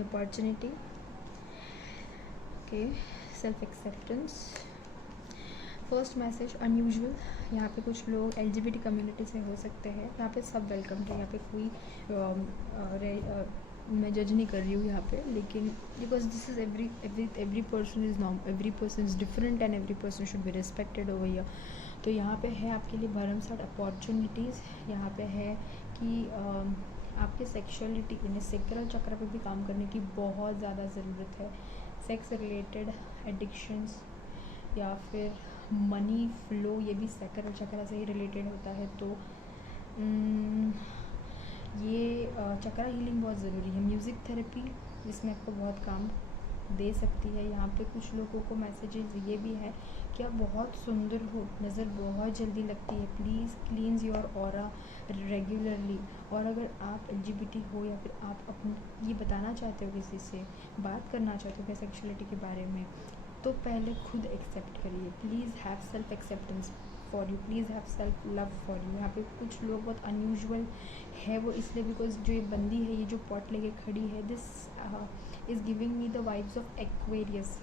opportunity, okay, self acceptance. First message unusual. यहाँ पे कुछ लोग LGBT कम्युनिटी से हो सकते हैं, यहाँ पे सब वेलकम है। यहाँ पे कोई मैं जज नहीं कर रही हूँ यहाँ पे, लेकिन because this is every person is every person is different and every person should be respected over here. तो यहाँ पे है आपके लिए भरमसाठ अपॉर्चुनिटीज़। यहाँ पे है कि आपके सेक्सुअलिटी यानी सेक्रल चक्र पे भी काम करने की बहुत ज़्यादा ज़रूरत है। सेक्स रिलेटेड एडिक्शंस या फिर मनी फ्लो, ये भी सेक्रल चक्र से ही रिलेटेड होता है। तो ये चक्रा हीलिंग बहुत ज़रूरी है। म्यूज़िक थेरेपी इसमें आपको बहुत काम दे सकती है। यहाँ पे कुछ लोगों को मैसेजेस ये भी है कि आप बहुत सुंदर हो, नज़र बहुत जल्दी लगती है, प्लीज़ क्लींस योर ऑरा रेगुलरली। और अगर आप LGBT हो या फिर आप अपनी ये बताना चाहते हो, किसी से बात करना चाहते हो सेक्सुअलिटी के बारे में, तो पहले खुद एक्सेप्ट करिए। Please have self acceptance for you, please have self love for you. यहाँ पे कुछ लोग बहुत अनयूजुअल है, वो इसलिए बिकॉज जो ये बंदी है, ये जो पॉट लेके खड़ी है, this is giving me the vibes of Aquarius,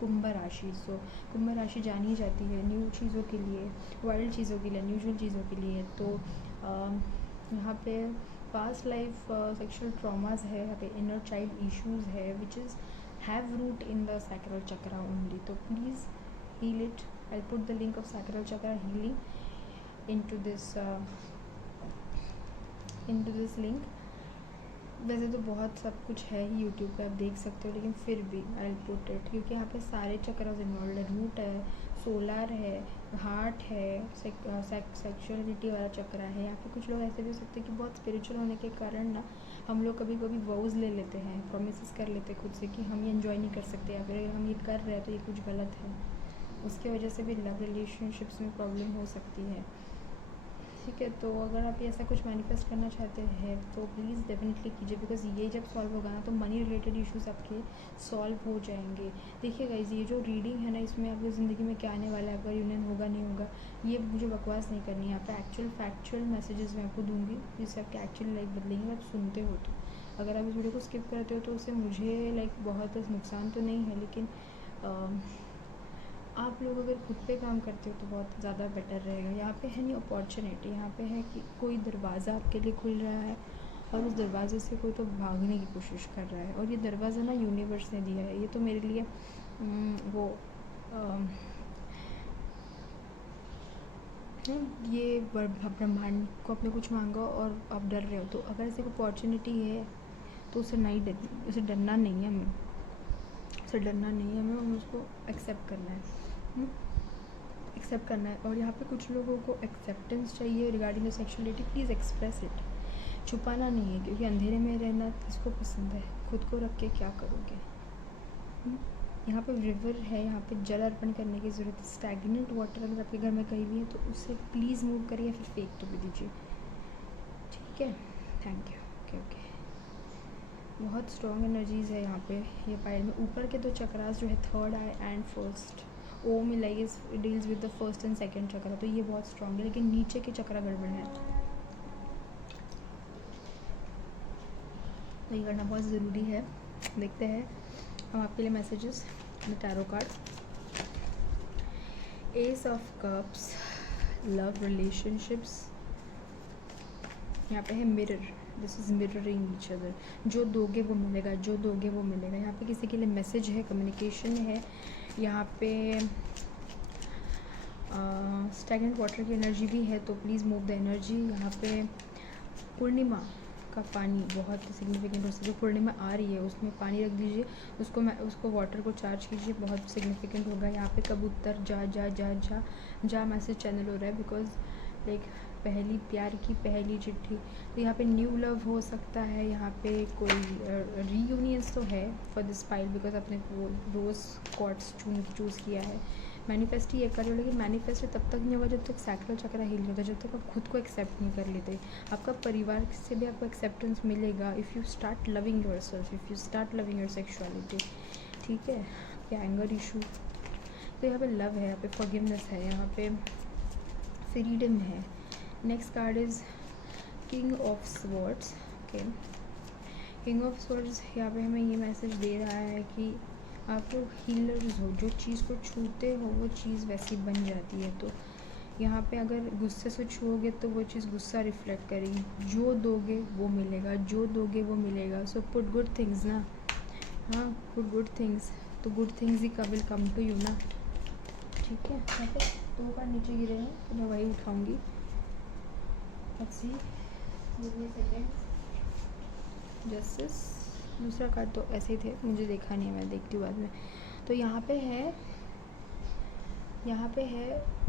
Kumbh राशि। सो कुंभ राशि जानी जाती है न्यू चीज़ों के लिए, वाइल्ड चीज़ों के लिए, अनयूजुअल चीज़ों के लिए। तो यहाँ पे पास्ट लाइफ सेक्शुअल ट्रॉमास है, यहाँ पे इनर चाइल्ड इश्यूज़ है which is have root in the sacral chakra only. So please heal it. I'll put the link of sacral chakra healing into this link. वैसे तो बहुत सब कुछ है ही यूट्यूब पे, आप देख सकते हो, लेकिन फिर भी I'll put it, क्योंकि यहाँ पे सारे चक्रास इन्वॉल्व है। रूट है, सोलर है, हार्ट है, सेक्सुअलिटी वाला चक्रा है। यहाँ पे कुछ लोग ऐसे भी हो सकते हैं कि बहुत स्पिरिचुअल होने के कारण ना हम लोग कभी कभी वोज ले लेते हैं, प्रोमिस कर लेते हैं खुद से कि हम ये एंजॉय नहीं कर सकते, या फिर हम ये कर रहे हैं तो ये कुछ गलत है। उसके वजह से भी लव रिलेशनशिप्स में प्रॉब्लम हो सकती है। ठीक है, तो अगर आप ऐसा कुछ मैनिफेस्ट करना चाहते हैं तो प्लीज़ डेफिनेटली कीजिए, बिकॉज ये जब सॉल्व होगा ना तो मनी रिलेटेड इश्यूज़ आपके सॉल्व हो जाएंगे। देखिए गाइस, ये जो रीडिंग है ना, इसमें आपकी ज़िंदगी में क्या आने वाला है, आपका यूनियन होगा नहीं होगा, ये मुझे बकवास नहीं करनी है। यहाँ पे एक्चुअल फैक्चुअल मैसेजेस मैं आपको दूंगी जिससे आपकी एक्चुअली लाइफ बदलेंगे। आप सुनते हो तो, अगर आप इस वीडियो को स्किप करते हो तो उससे मुझे लाइक बहुत नुकसान तो नहीं है, लेकिन आप लोग अगर खुद पे काम करते हो तो बहुत ज़्यादा बेटर रहेगा। यहाँ पे है नहीं अपॉर्चुनिटी, यहाँ पे है कि कोई दरवाज़ा आपके लिए खुल रहा है और उस दरवाजे से कोई तो भागने की कोशिश कर रहा है, और ये दरवाज़ा ना यूनिवर्स ने दिया है। ये तो मेरे लिए वो ये ब्रह्मांड को आपने कुछ मांगा और आप डर रहे हो, तो अगर ऐसी अपॉर्चुनिटी है तो उसे डरना नहीं है हमें, हमें उसको एक्सेप्ट करना है, एक्सेप्ट करना है। और यहाँ पे कुछ लोगों को एक्सेप्टेंस चाहिए regarding the sexuality, please express it, छुपाना नहीं है, क्योंकि अंधेरे में रहना किसको पसंद है, खुद को रख के क्या करोगे। यहाँ पे रिवर है, यहाँ पे जल अर्पण करने की ज़रूरत है। स्टैग्नेंट वाटर अगर आपके घर में कहीं भी है तो उससे प्लीज़ मूव करिए, फिर फेंक तो भी दीजिए, ठीक है। Thank you. ओके, बहुत स्ट्रॉन्ग एनर्जीज़ है यहाँ पे ये पायल में। ऊपर के 2 चक्रास जो है, third eye and first one is deals with the first and second chakra, तो ये बहुत स्ट्रॉन्ग है, लेकिन नीचे के चक्रा गड़बड़ है, तो ये करना बहुत ज़रूरी है। देखते हैं हम आपके लिए messages the tarot card. S of cups, love relationships, यहाँ पे है mirror, this is mirroring each other. जो दोगे वो मिलेगा, जो दोगे वो मिलेगा। यहाँ पे किसी के लिए मैसेज है, कम्युनिकेशन है। यहाँ पे स्टैगनेंट वाटर की एनर्जी भी है, तो प्लीज़ मूव द एनर्जी। यहाँ पे पूर्णिमा का पानी बहुत सिग्निफिकेंट हो सकता है। जो पूर्णिमा आ रही है उसमें पानी रख दीजिए, उसको वाटर को चार्ज कीजिए, बहुत सिग्निफिकेंट होगा। यहाँ पे कबूतर जा जा जा जा जा मैसेज चैनल हो रहा है, बिकॉज लाइक पहली प्यार की पहली चिट्ठी। तो यहाँ पे न्यू लव हो सकता है। यहाँ पे कोई रीयूनियंस तो है फॉर दिस फाइल, बिकॉज आपने वो रोज़ क्वार्ट्स चूज़ किया है। मैनिफेस्ट ही ये कर रहे हो, लेकिन मैनिफेस्ट तब तक नहीं होगा जब तक सैक्रल चक्र हील नहीं होता, जब तक आप खुद को एक्सेप्ट नहीं कर लेते। आपका परिवार से भी आपको एक्सेप्टेंस मिलेगा if you start loving your self, if you start loving your sexuality. ठीक है, क्या एंगर इशू, तो यहाँ पे लव है, यहाँ पे फॉरगिवनेस है, यहाँ पे फ्रीडम है। Next card is king of swords. Okay, king of swords यहाँ पे हमें ये मैसेज दे रहा है कि आप लोग हीलर्स हो, जो चीज़ को छूते हो वो चीज़ वैसी बन जाती है। तो यहाँ पे अगर गुस्से से छूओगे तो वो चीज़ गुस्सा रिफ्लेक्ट करेगी। जो दोगे वो मिलेगा, जो दोगे वो मिलेगा। सो पुट गुड थिंग्स ना, हाँ पुट गुड थिंग्स, तो गुड थिंग्स ही विल कम टू यू ना। ठीक है, यहाँ पे 2 बार नीचे गिरे हैं तो मैं वही उठाऊँगी। अच्छी सेकेंड जस्टिस, दूसरा कार्ड तो ऐसे ही थे, मुझे देखा नहीं है, मैं देखती हूँ बाद में। तो यहाँ पे है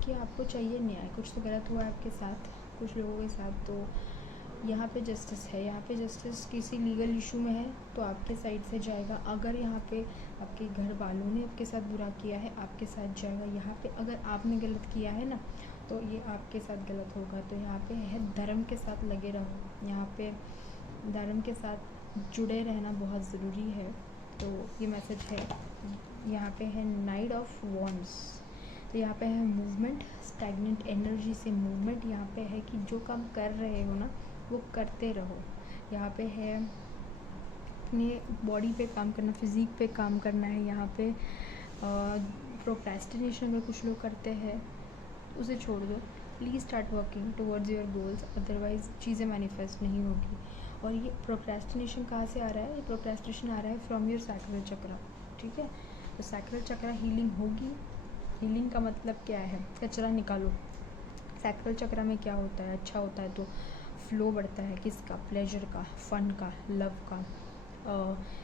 कि आपको चाहिए न्याय। कुछ तो गलत हुआ है आपके साथ, कुछ लोगों के साथ, तो यहाँ पे जस्टिस है। यहाँ पे जस्टिस किसी लीगल इशू में है तो आपके साइड से जाएगा। अगर यहाँ पे आपके घर वालों ने आपके साथ बुरा किया है, आपके साथ जाएगा। यहाँ पे अगर आपने गलत किया है ना, तो ये आपके साथ गलत होगा। तो यहाँ पे है धर्म के साथ लगे रहो, यहाँ पे धर्म के साथ जुड़े रहना बहुत ज़रूरी है। तो ये मैसेज है। यहाँ पे है नाइट ऑफ वॉन्ड्स, तो यहाँ पे है मूवमेंट, स्टैग्नेंट एनर्जी से मूवमेंट। यहाँ पे है कि जो काम कर रहे हो ना वो करते रहो। यहाँ पे है अपने बॉडी पे काम करना, फिज़िक पे काम करना है। यहाँ पे प्रोक्रेस्टिनेशन अगर कुछ लोग करते हैं उसे छोड़ दो। Please start working towards your goals, otherwise चीज़ें मैनिफेस्ट नहीं होगी। और ये प्रोक्रेस्टिनेशन कहाँ से आ रहा है? ये प्रोक्रेस्टिनेशन आ रहा है फ्रॉम योर सैक्रल चक्र। ठीक है, तो सैक्रल चक्र हीलिंग होगी। हीलिंग का मतलब क्या है? कचरा निकालो। सैक्रल चक्र में क्या होता है? अच्छा होता है तो फ्लो बढ़ता है, किसका? प्लेजर का, फन का, लव का,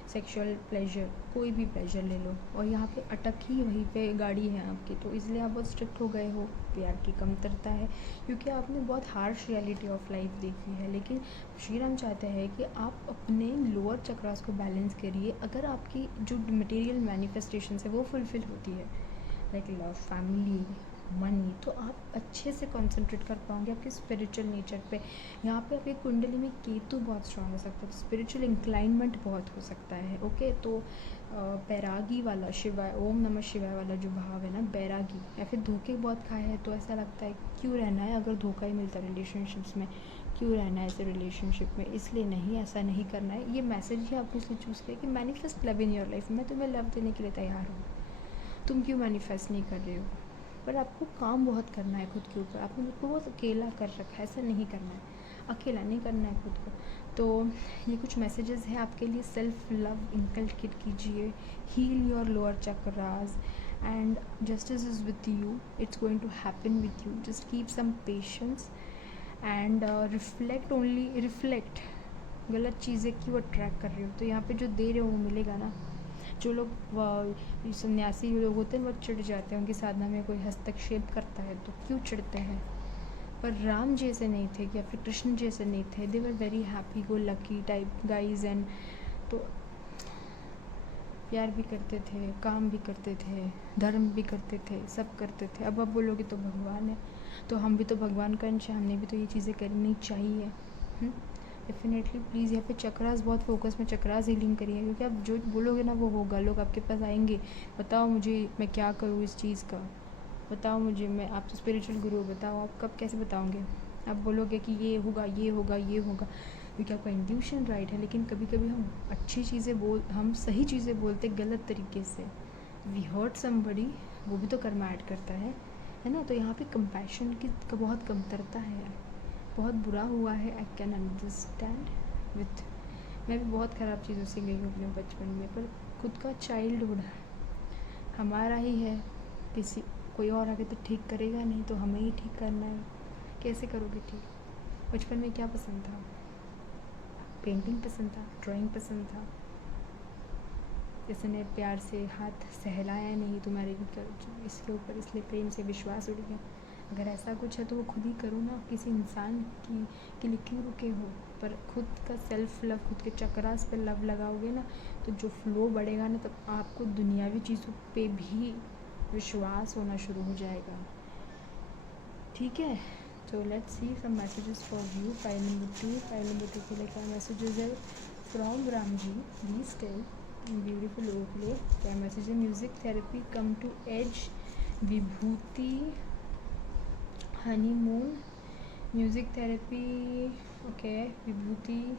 सेक्सुअल प्लेजर, कोई भी प्लेजर ले लो। और यहाँ पे अटक ही वहीं पे गाड़ी है आपकी, तो इसलिए आप बहुत स्ट्रिक्ट हो गए हो। प्यार की कमतरता है क्योंकि आपने बहुत हार्श रियलिटी ऑफ लाइफ देखी है। लेकिन श्री राम चाहते हैं कि आप अपने लोअर चक्रास को बैलेंस करिए। अगर आपकी जो मटेरियल मैनिफेस्टेशन है वो फुलफिल होती है, लाइक लव, फैमिली, मनी, तो आप अच्छे से कंसंट्रेट कर पाओगे आपके स्पिरिचुअल नेचर पे। यहाँ पे आपकी कुंडली में केतु बहुत स्ट्रांग हो सकता है, तो स्पिरिचुअल इंक्लाइनमेंट बहुत हो सकता है। ओके, तो बैरागी वाला शिवाय, ओम नमः शिवाय वाला जो भाव है ना, बैरागी, या फिर धोखे बहुत खाए हैं तो ऐसा लगता है क्यों रहना है, अगर धोखा ही मिलता है रिलेशनशिप्स में, क्यों रहना है ऐसे रिलेशनशिप में, इसलिए नहीं, ऐसा नहीं करना है। ये मैसेज ही आपने इसलिए चूज़ किया कि manifest love in your life. मैं तुम्हें लव देने के लिए तैयार हूँ, तुम क्यों मैनिफेस्ट नहीं कर रहे हो? पर आपको काम बहुत करना है खुद के ऊपर। आपने खुद को बहुत अकेला कर रखा है, ऐसा नहीं करना है, अकेला नहीं करना है खुद को। तो ये कुछ मैसेजेस हैं आपके लिए। सेल्फ लव इनकलकेट कीजिए, heal your lower chakras and justice is with you, it's going to happen with you. Just keep some patience and reflect, only reflect. गलत चीज़ें क्यों अट्रैक्ट कर रहे हो? तो यहाँ पे जो दे रहे हो वो मिलेगा ना। जो लोग सन्यासी लोग होते हैं बहुत चिढ़ जाते हैं, उनकी साधना में कोई हस्तक्षेप करता है तो क्यों चिढ़ते हैं? पर राम जैसे नहीं थे या फिर कृष्ण जैसे नहीं थे। They were very happy go lucky type guys, and तो प्यार भी करते थे, काम भी करते थे, धर्म भी करते थे, सब करते थे। अब आप बोलोगे तो भगवान है, तो हम भी तो भगवान का अंश, हमने भी तो ये चीज़ें करनी चाहिए। डेफिनेटली प्लीज़ यहाँ पे चक्रास बहुत फोकस में चक्रास हीलिंग करिए, क्योंकि आप जो बोलोगे ना वो होगा। लोग आपके पास आएंगे, बताओ मुझे मैं क्या करूँ इस चीज़ का, बताओ मुझे, मैं आप तो स्पिरिचुअल गुरु, बताओ आप कब कैसे बताओगे? आप बोलोगे कि ये होगा, ये होगा, ये होगा, क्योंकि आपका इंट्यूशन राइट है। लेकिन कभी कभी हम सही चीज़ें बोलते गलत तरीके से। वी हर्ट समबडी, वो भी तो कर्मा ऐड करता है ना। तो यहाँ पे कंपैशन की बहुत कमतरता है। बहुत बुरा हुआ है, आई कैन अंडरस्टैंड विथ, मैं भी बहुत ख़राब चीज़ों से गई हूँ अपने बचपन में, पर खुद का चाइल्डहुड हमारा ही है, किसी कोई और आगे तो ठीक करेगा नहीं, तो हमें ही ठीक करना है। कैसे करोगे ठीक? बचपन में क्या पसंद था? पेंटिंग पसंद था, ड्राइंग पसंद था, जिसने प्यार से हाथ सहलाया नहीं तुम्हारे इसके ऊपर, इसलिए प्रेम से विश्वास उड़ गया। अगर ऐसा कुछ है तो वो खुद ही करो ना, किसी इंसान की के लिए क्यों रुके हो? पर खुद का सेल्फ लव, खुद के चक्रास पे लव लगाओगे ना, तो जो फ्लो बढ़ेगा ना, तब आपको दुनियावी चीज़ों पे भी विश्वास होना शुरू हो जाएगा। ठीक है, तो let's see some messages for you. File number 2 के लिए क्या मैसेजेस है? From Ram ji, please tell beautiful overflow, क्या मैसेज है? Music therapy come to age, vibhuti honeymoon, music therapy, okay, vibhuti,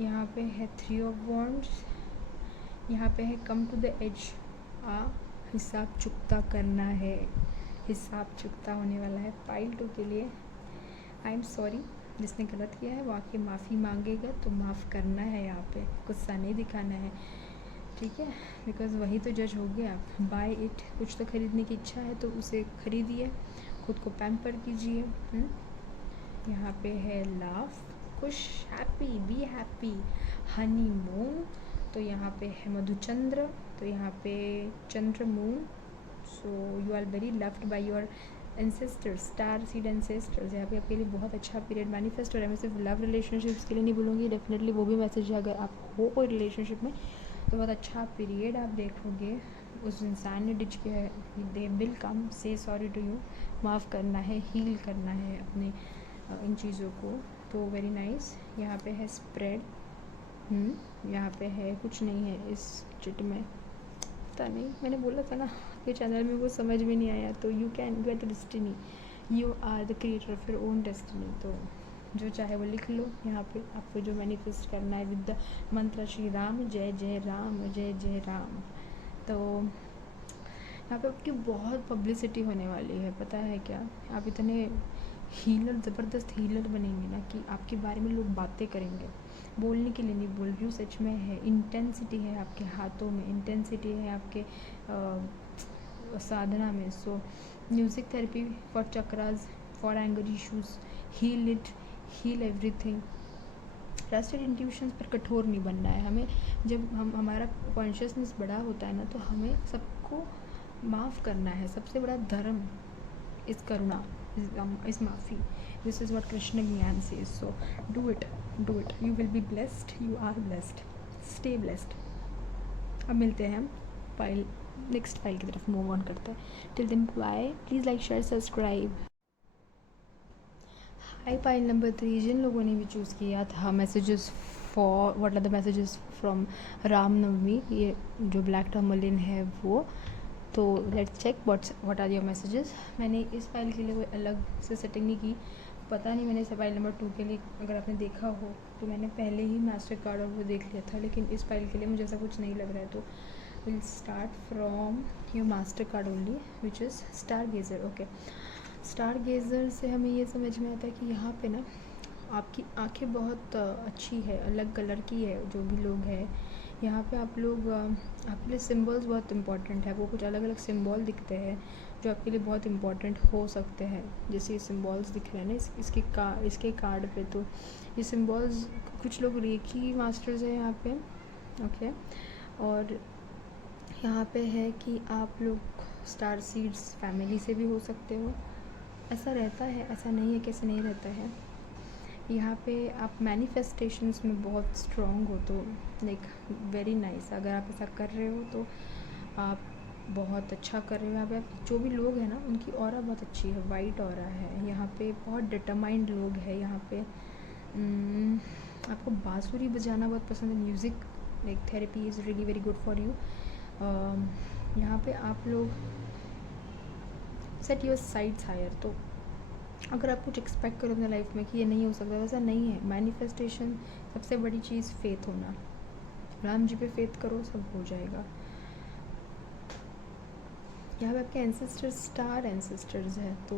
यहाँ पे है 3 ऑफ वॉन्ड्स, यहाँ पे है कम टू द एज, हिसाब चुकता करना है, हिसाब चुकता होने वाला है। पाइल 2 के लिए आई एम सॉरी, जिसने गलत किया है वो आके माफ़ी मांगेगा, तो माफ़ करना है, यहाँ पे गुस्सा नहीं दिखाना है, ठीक है, बिकॉज़ वही तो जज हो गया। बाय इट, कुछ तो ख़रीदने की इच्छा है तो उसे ख़रीदिए, खुद को पैम्पर कीजिए। यहाँ पे है लाफ, खुश, हैप्पी, बी हैप्पी, हनीमून, तो यहाँ पे है मधुचंद्र, तो यहाँ पे चंद्र moon, so you are very loved by your ancestors, star seed ancestors. यहाँ पे आपके लिए बहुत अच्छा पीरियड मैनिफेस्ट हो रहा है। मैं सिर्फ लव रिलेशनशिप्स के लिए नहीं बोलूँगी, डेफिनेटली वो भी मैसेज है। अगर आप हो कोई रिलेशनशिप में तो बहुत अच्छा पीरियड आप देखोगे। उस इंसान ने डिच किया है, दे विल कम, से सॉरी टू यू, माफ़ करना है, हील करना है अपने इन चीज़ों को, तो वेरी नाइस। यहाँ पे है स्प्रेड, यहाँ पे है कुछ नहीं है इस चिट में, पता नहीं, मैंने बोला था ना आपके चैनल में वो समझ में नहीं आया। तो you can get destiny, you are the creator of your own destiny, तो जो चाहे वो लिख लो। यहाँ पे आपको जो मैनिफेस्ट करना है विद द मंत्र श्री राम जय जय राम, जय जय राम। तो यहाँ पे आपकी बहुत पब्लिसिटी होने वाली है, पता है क्या? आप इतने हीलर, ज़बरदस्त हीलर बनेंगे ना कि आपके बारे में लोग बातें करेंगे। बोलने के लिए नहीं बोल रही हूँ, सच में है। इंटेंसिटी है आपके हाथों में, इंटेंसिटी है आपके साधना में। So music therapy for chakras, for anger issues, heal it, heal everything. Trusted intuitions पर कठोर नहीं बनना है हमें। जब हमारा कॉन्शियसनेस बड़ा होता है ना, तो हमें सबको माफ़ करना है। सबसे बड़ा धर्म इस करुणा, इस माफ़ी। This is what Krishna Gyan says, so do it, you will be blessed, you are blessed, stay blessed. अब मिलते हैं हम फाइल, नेक्स्ट फाइल की तरफ मूव ऑन करते हैं। Till then bye, please like, share, subscribe. Hi pile number 3, जिन लोगों ने भी चूज़ किया था messages for, what are the messages from Ramnavami, ये जो ब्लैक टर्मलिन है वो, तो let's check what are your messages. मैंने इस फाइल के लिए कोई अलग से सेटिंग नहीं की, पता नहीं, मैंने फाइल नंबर 2 के लिए अगर आपने देखा हो तो मैंने पहले ही मास्टर कार्ड और वो देख लिया था, लेकिन इस फाइल के लिए मुझे ऐसा कुछ नहीं लग रहा है। तो will start from your master card only, which is star गेजर। Okay, star गेजर से हमें ये समझ में आता है कि यहाँ पे ना आपकी आंखें बहुत अच्छी है, अलग कलर की है। जो भी लोग हैं यहाँ पे, आप लोग, आपके लिए सिम्बल्स बहुत इंपॉर्टेंट है। वो कुछ अलग अलग सिम्बॉल दिखते हैं जो आपके लिए बहुत इंपॉर्टेंट हो सकते हैं। जैसे ये सिम्बॉल्स दिख रहे हैं ना इसके कार्ड पे, तो ये सिम्बॉल्स, कुछ लोग रेकी मास्टर्स हैं यहाँ पे, ओके। और यहाँ पे है कि आप लोग स्टार सीड्स फैमिली से भी हो सकते हो, ऐसा रहता है, ऐसा नहीं है कैसे नहीं रहता है। यहाँ पे आप मैनिफेस्टेशंस में बहुत स्ट्रॉन्ग हो, तो लाइक वेरी नाइस। अगर आप ऐसा कर रहे हो तो आप बहुत अच्छा कर रहे हो। यहाँ पे आप जो भी लोग हैं ना, उनकी ऑरा बहुत अच्छी है, वाइट ऑरा है। यहाँ पे बहुत डिटरमाइंड लोग हैं। यहाँ पे आपको बांसुरी बजाना बहुत पसंद है, music like therapy is really very good for you. यहाँ पे आप लोग सेट योर साइड्स हायर, तो अगर आप कुछ एक्सपेक्ट करो अपने लाइफ में कि ये नहीं हो सकता, वैसा नहीं है। मैनिफेस्टेशन सबसे बड़ी चीज़ फेथ होना, राम जी पे फेथ करो, सब हो जाएगा। यहाँ पे आपके एंसेस्टर्स स्टार एंसेस्टर्स है, तो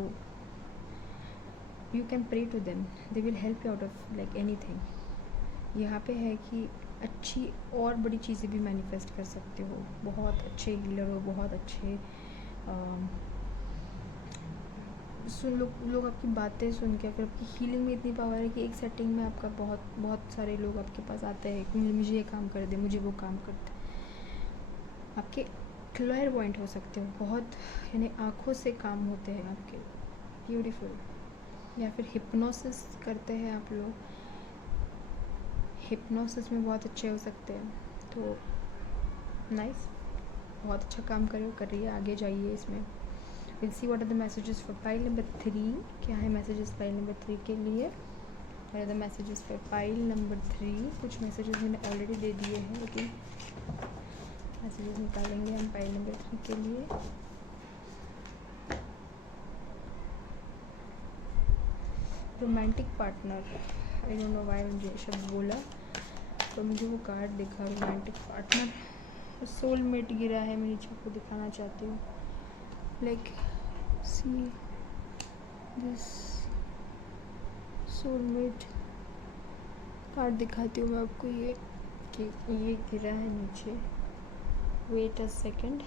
you can pray to them, they will help you out of like anything. यहाँ पे है कि अच्छी और बड़ी चीज़ें भी मैनिफेस्ट कर सकते हो, बहुत अच्छे हीलर हो, बहुत अच्छे सुन लोग आपकी बातें सुन के, फिर आपकी हीलिंग में इतनी पावर है कि एक सेटिंग में आपका बहुत सारे लोग आपके पास आते हैं कि मुझे ये काम कर दे, मुझे वो काम कर दे। आपके क्लेयरवॉयंट हो सकते हो बहुत, यानी आँखों से काम होते हैं आपके, ब्यूटीफुल। या फिर हिप्नोसिस करते हैं आप लोग, हिप्नोसिस में बहुत अच्छे हो सकते हैं। तो नाइस, बहुत अच्छा काम कर रही है, आगे जाइए इसमें। Will see what are the messages for pile number 3। क्या है मैसेजेस पाइल नंबर 3 के लिए? What are the messages for pile number 3? कुछ मैसेजेस मैंने ऑलरेडी दे दिए हैं, लेकिन मैसेजेस निकालेंगे हम पाइल नंबर 3 के लिए। Romantic partner, I don't know why मुझे शब्द बोला, तो मुझे वो कार्ड दिखा रोमांटिक पार्टनर। सोलमेट गिरा है, मैं नीचे आपको दिखाना चाहती हूँ। Like see this soulmate card दिखाती हूँ मैं आपको, ये कि ये गिरा है नीचे। वेट अ सेकेंड,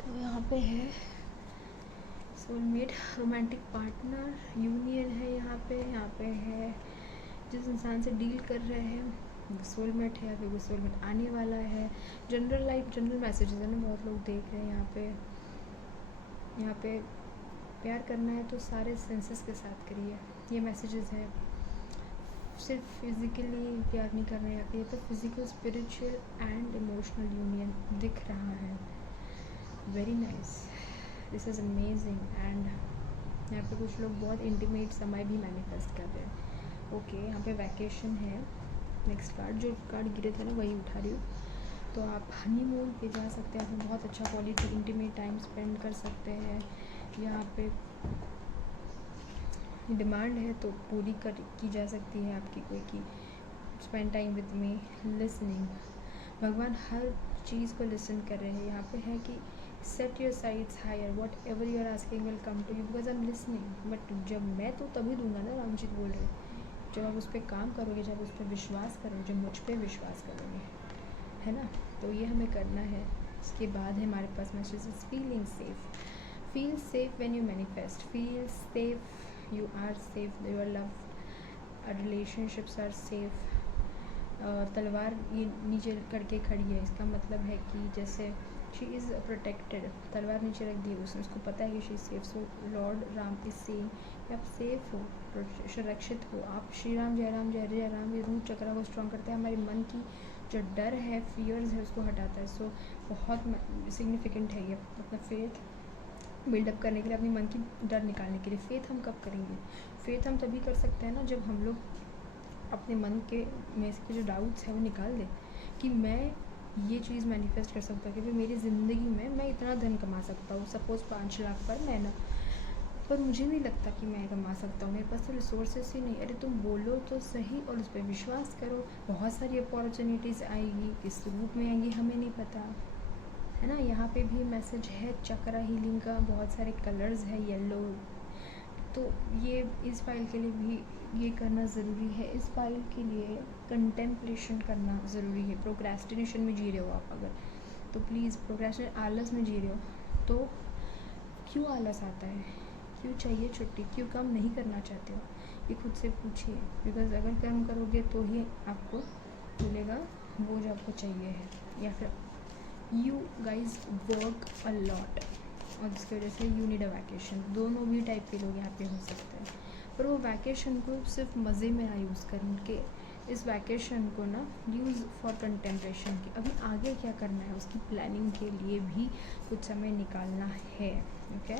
तो यहाँ पे है सोलमेट, रोमांटिक पार्टनर, यूनियन है यहाँ पे है जिस इंसान से डील कर रहे हैं सोलमेट है, अभी वो सोलमेट आने वाला है। जनरल मैसेजेस है ना, बहुत लोग देख रहे हैं यहाँ पे प्यार करना है तो सारे सेंसेस के साथ करिए, ये मैसेजेस है। सिर्फ फिज़िकली प्यार नहीं करना है, यहाँ पे physical, spiritual and emotional union दिख रहा है। Very nice, this is amazing. And यहाँ पे कुछ लोग बहुत इंटीमेट समय भी मैनिफेस्ट कर रहे हैं। ओके, यहाँ पे वैकेशन है। नेक्स्ट कार्ड, जो कार्ड गिरे थे ना वही उठा रही हूँ। तो आप हनीमून पे जा सकते हैं, आप बहुत अच्छा क्वालिटी इंटीमेट टाइम स्पेंड कर सकते हैं। यहाँ पे डिमांड है तो पूरी की जा सकती है आपकी कोई की spend time with me, listening. भगवान हर चीज़ को लिसन कर रहे हैं। यहाँ पे है कि set your sides higher, whatever you are asking will come to you because I am listening. But जब मैं तो तभी दूंगा ना, रामजीत बोल रहे हैं, जब आप उस पर काम करोगे, जब उस पर विश्वास करोगे, जब मुझ पर विश्वास करोगे, है ना। तो ये हमें करना है। इसके बाद है हमारे पास messages, feeling safe, feel safe when you manifest, feel safe, you are safe, your love relationships are safe. तलवार ये नीचे करके खड़ी है, इसका मतलब है कि जैसे शी इज़ प्रोटेक्टेड, तलवार नीचे रख दी उसने, उसको पता है कि she is safe. So Lord Ram is saying कि आप सेफ हो, सुरक्षित हो। आप श्री राम जय राम जय जय राम, ये रूट चक्र को स्ट्रॉन्ग करते हैं, हमारे मन की जो डर है, फियर्स है, उसको हटाता है। सो बहुत सिग्निफिकेंट है ये, अपना फेथ बिल्डअप करने के लिए, अपनी मन की डर निकालने के लिए। फेथ हम कब करेंगे? फेथ हम तभी कर सकते हैं ना जब हम लोग अपने मन के में से जो डाउट्स हैं वो निकाल दें कि मैं ये चीज़ मैनिफेस्ट कर सकता हूँ कि मेरी ज़िंदगी में मैं इतना धन कमा सकता हूँ, सपोज़ 5 लाख पर महीना, पर मुझे नहीं लगता कि मैं कमा सकता हूँ, मेरे पास तो रिसोर्सेस ही नहीं। अरे तुम बोलो तो सही और उस पर विश्वास करो, बहुत सारी अपॉर्चुनिटीज़ आएगी, किस रूप में आएंगी हमें नहीं पता, है ना। यहाँ पे भी मैसेज है चक्रा हीलिंग का, बहुत सारे कलर्स है येलो, तो ये इस फाइल के लिए भी ये करना ज़रूरी है। इस फाइल के लिए कंटेम्पलेशन करना ज़रूरी है। प्रोक्रेस्टिनेशन में जी रहे हो आप अगर, तो प्लीज़ प्रोक्रेस्टिनेशन, आलस में जी रहे हो तो क्यों आलस आता है, क्यों चाहिए छुट्टी, क्यों काम नहीं करना चाहते हो, ये खुद से पूछिए। बिकॉज अगर काम करोगे तो ही आपको मिलेगा वो जो आपको चाहिए है, या फिर you guys work a lot और जिसकी वजह से यू नीड अ वैकेशन। दोनों भी टाइप के लोग यहाँ पे हो सकते हैं, पर वो वैकेशन को सिर्फ मज़े में ना यूज़ करके, इस वैकेशन को ना यूज़ फॉर कंटेम्पलेशन की। अभी आगे क्या करना है उसकी प्लानिंग के लिए भी कुछ समय निकालना है। ओके,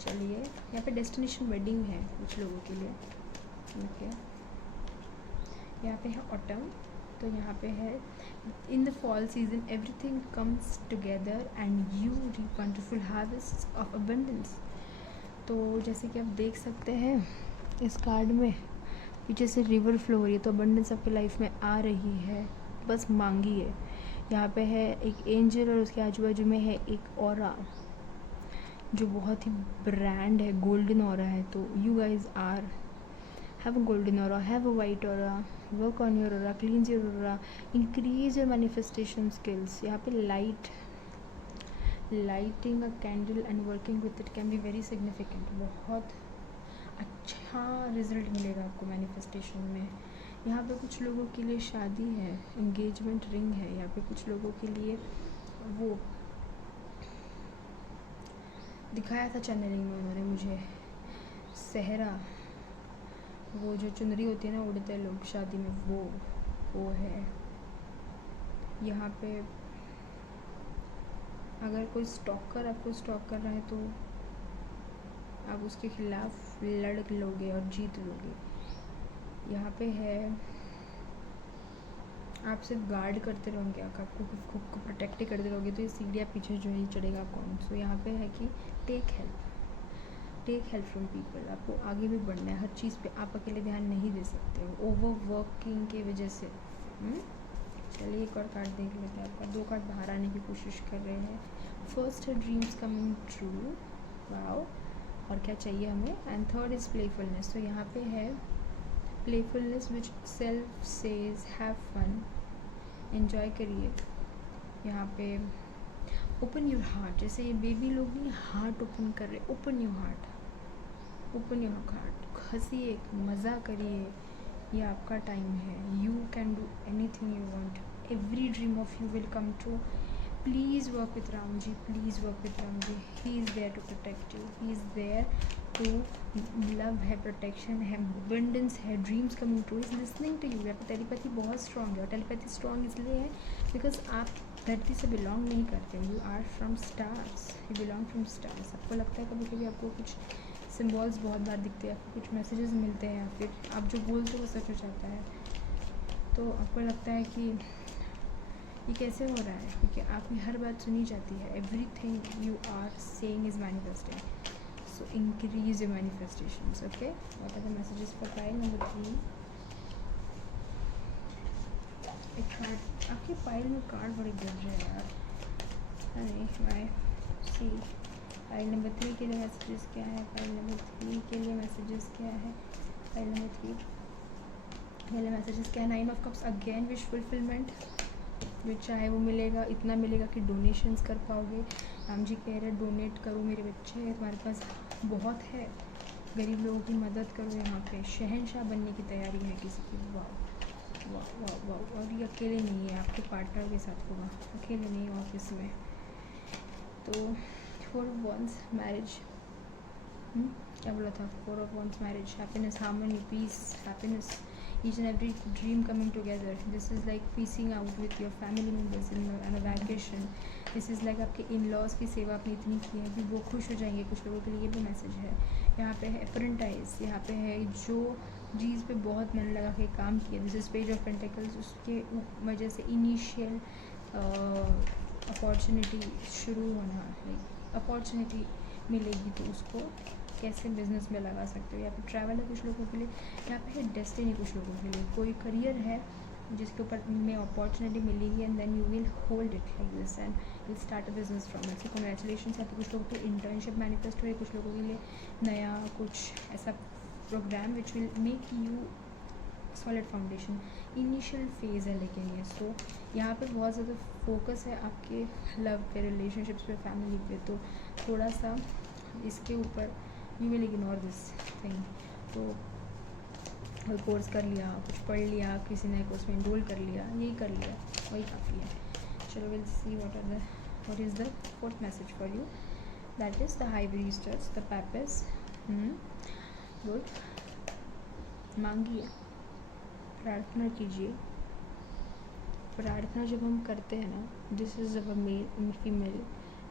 चलिए। यहाँ पे डेस्टिनेशन वेडिंग है कुछ लोगों के लिए। ओके, यहाँ पे है ऑटम, तो यहाँ पे है in the fall season everything comes together and you reap wonderful harvest of abundance. तो जैसे कि आप देख सकते हैं इस कार्ड में पीछे से रिवर फ्लो हो रही है, तो अबंडेंस आपकी लाइफ में आ रही है, बस मांगी है। यहाँ पे है एक एंजल और उसके आजू बाजू में है एक ऑरा जो बहुत ही ब्रांड है, गोल्डन ऑरा है। तो you guys are have a golden aura, have a white aura, work on your aura, cleanse your aura, increase your manifestation skills. यहाँ पे lighting a candle and working with it can be very significant. बहुत अच्छा result मिलेगा आपको manifestation में। यहाँ पे कुछ लोगों के लिए शादी है, एंगेजमेंट रिंग है। यहाँ पे कुछ लोगों के लिए वो दिखाया था चैनलिंग में उन्होंने मुझे, सहरा, वो जो चुनरी होती है ना, उड़ते लोग शादी में, वो है। यहाँ पे अगर कोई स्टॉकर आपको स्टॉक कर रहा है तो आप उसके खिलाफ लड़ लोगे और जीत लोगे। यहाँ पे है आप सिर्फ गार्ड करते रहोगे, आपको खुद को प्रोटेक्ट ही करते रहोगे तो ये सीढ़ियाँ पीछे जो ही चढ़ेगा कौन। सो यहाँ पे है कि टेक हेल्प फ्रॉम पीपल। आपको आगे भी बढ़ना है, हर चीज़ पे आप अकेले ध्यान नहीं दे सकते हो ओवर वर्किंग की वजह से। चलिए एक और कार्ड देख लेते हैं आपका। 2 कार्ड बाहर आने की कोशिश कर रहे हैं। फर्स्ट है ड्रीम्स कमिंग ट्रू, वाओ, और क्या चाहिए हमें। And third is playfulness. तो यहाँ पे है playfulness which self says have fun, enjoy करिए। यहाँ पे ओपन योर हार्ट, जैसे ये बेबी लोग नहीं हार्ट ओपन कर रहे, ओपन योर हार्ट, हंसिए, मज़ा करिए, ये आपका टाइम है। You can do anything you want, every dream of you will come true. Please work with Ram ji, please work with Ram ji. He is there to protect you, he is there to, love है, protection है, abundance है, dreams coming true, is listening to you. आपकी telepathy बहुत strong है, और telepathy strong इसलिए है because आप धरती से बिलोंग नहीं करते, you are from stars, you belong from stars. आपको लगता है कभी कभी आपको कुछ सिम्बॉल्स बहुत बार दिखते हैं, आपको कुछ मैसेजेस मिलते हैं, या फिर आप जो बोलते हो वो सच हो जाता है। तो आपको लगता है कि ये कैसे हो रहा है, क्योंकि आपकी हर बात सुनी जाती है। Everything you are saying is manifesting, so increase your manifestations. Okay, what are the messages for pile number 3। एक कार्ड, आपकी पाइल में कार्ड बड़े गिर रहे हैं यार, अरे वाई। सी पाइल नंबर 3 के लिए मैसेजेस क्या है, पाइल नंबर 3 के लिए मैसेजेस क्या है, पाइल नंबर 3 के लिए मैसेजेस क्या है। 9 of cups, again wish fulfilment, जो चाहे वो मिलेगा, इतना मिलेगा कि डोनेशंस कर पाओगे। राम जी कह रहे हैं डोनेट करो मेरे बच्चे, तुम्हारे पास बहुत है, गरीब लोगों की मदद करो। यहाँ पे शहंशाह बनने की तैयारी है किसी की, वाह वाह वाह वाह। और ये अकेले नहीं है, आपके पार्टनर के साथ होगा, अकेले नहीं है ऑफिस में। तो 4 ऑफ वंस, मैरिज, क्या बोला था, 4 of wands, marriage, happiness, harmony, peace, happiness, each and every dream coming together. This is like piecing out with your family members on a vacation. This is like आपके in-laws की सेवा आपने इतनी की है कि वो खुश हो जाएंगे। कुछ लोगों के लिए भी मैसेज है। यहाँ पे है अप्रेंटाइज, यहाँ पे है जो चीज़ पे बहुत मन लगा के काम किया, this is page of pentacles, उसके वजह से इनिशियल अपॉर्चुनिटी शुरू होना, लाइक अपॉर्चुनिटी मिलेगी तो उसको कैसे बिजनेस में लगा सकते हो। यहाँ पे ट्रैवल है कुछ लोगों के लिए, यहाँ पे है डेस्टिनी कुछ लोगों के लिए, कोई करियर है जिसके ऊपर में अपॉर्चुनिटी मिलेगी and then you will hold it like this and will start a business from it. So congratulations. यहाँ पे कुछ लोगों के इंटर्नशिप मैनिफेस्ट हो रही है, कुछ लोगों के लिए नया कुछ ऐसा program which will make you solid foundation, initial phase है लेकिन ये। सो यहाँ पे बहुत ज़्यादा फोकस है आपके लव पे, रिलेशनशिप्स पे, फैमिली पे, तो थोड़ा सा इसके ऊपर you will ignore this thing. तो कोर्स कर लिया, कुछ पढ़ लिया, किसी ने कोर्स में इनरोल कर लिया, यही कर लिया, वही काफ़ी है। चलो will see what is the 4th message for you, that is the high priestess, the papess. Good, मांगिए, प्रार्थना कीजिए। प्रार्थना जब हम करते हैं ना, this is our male, female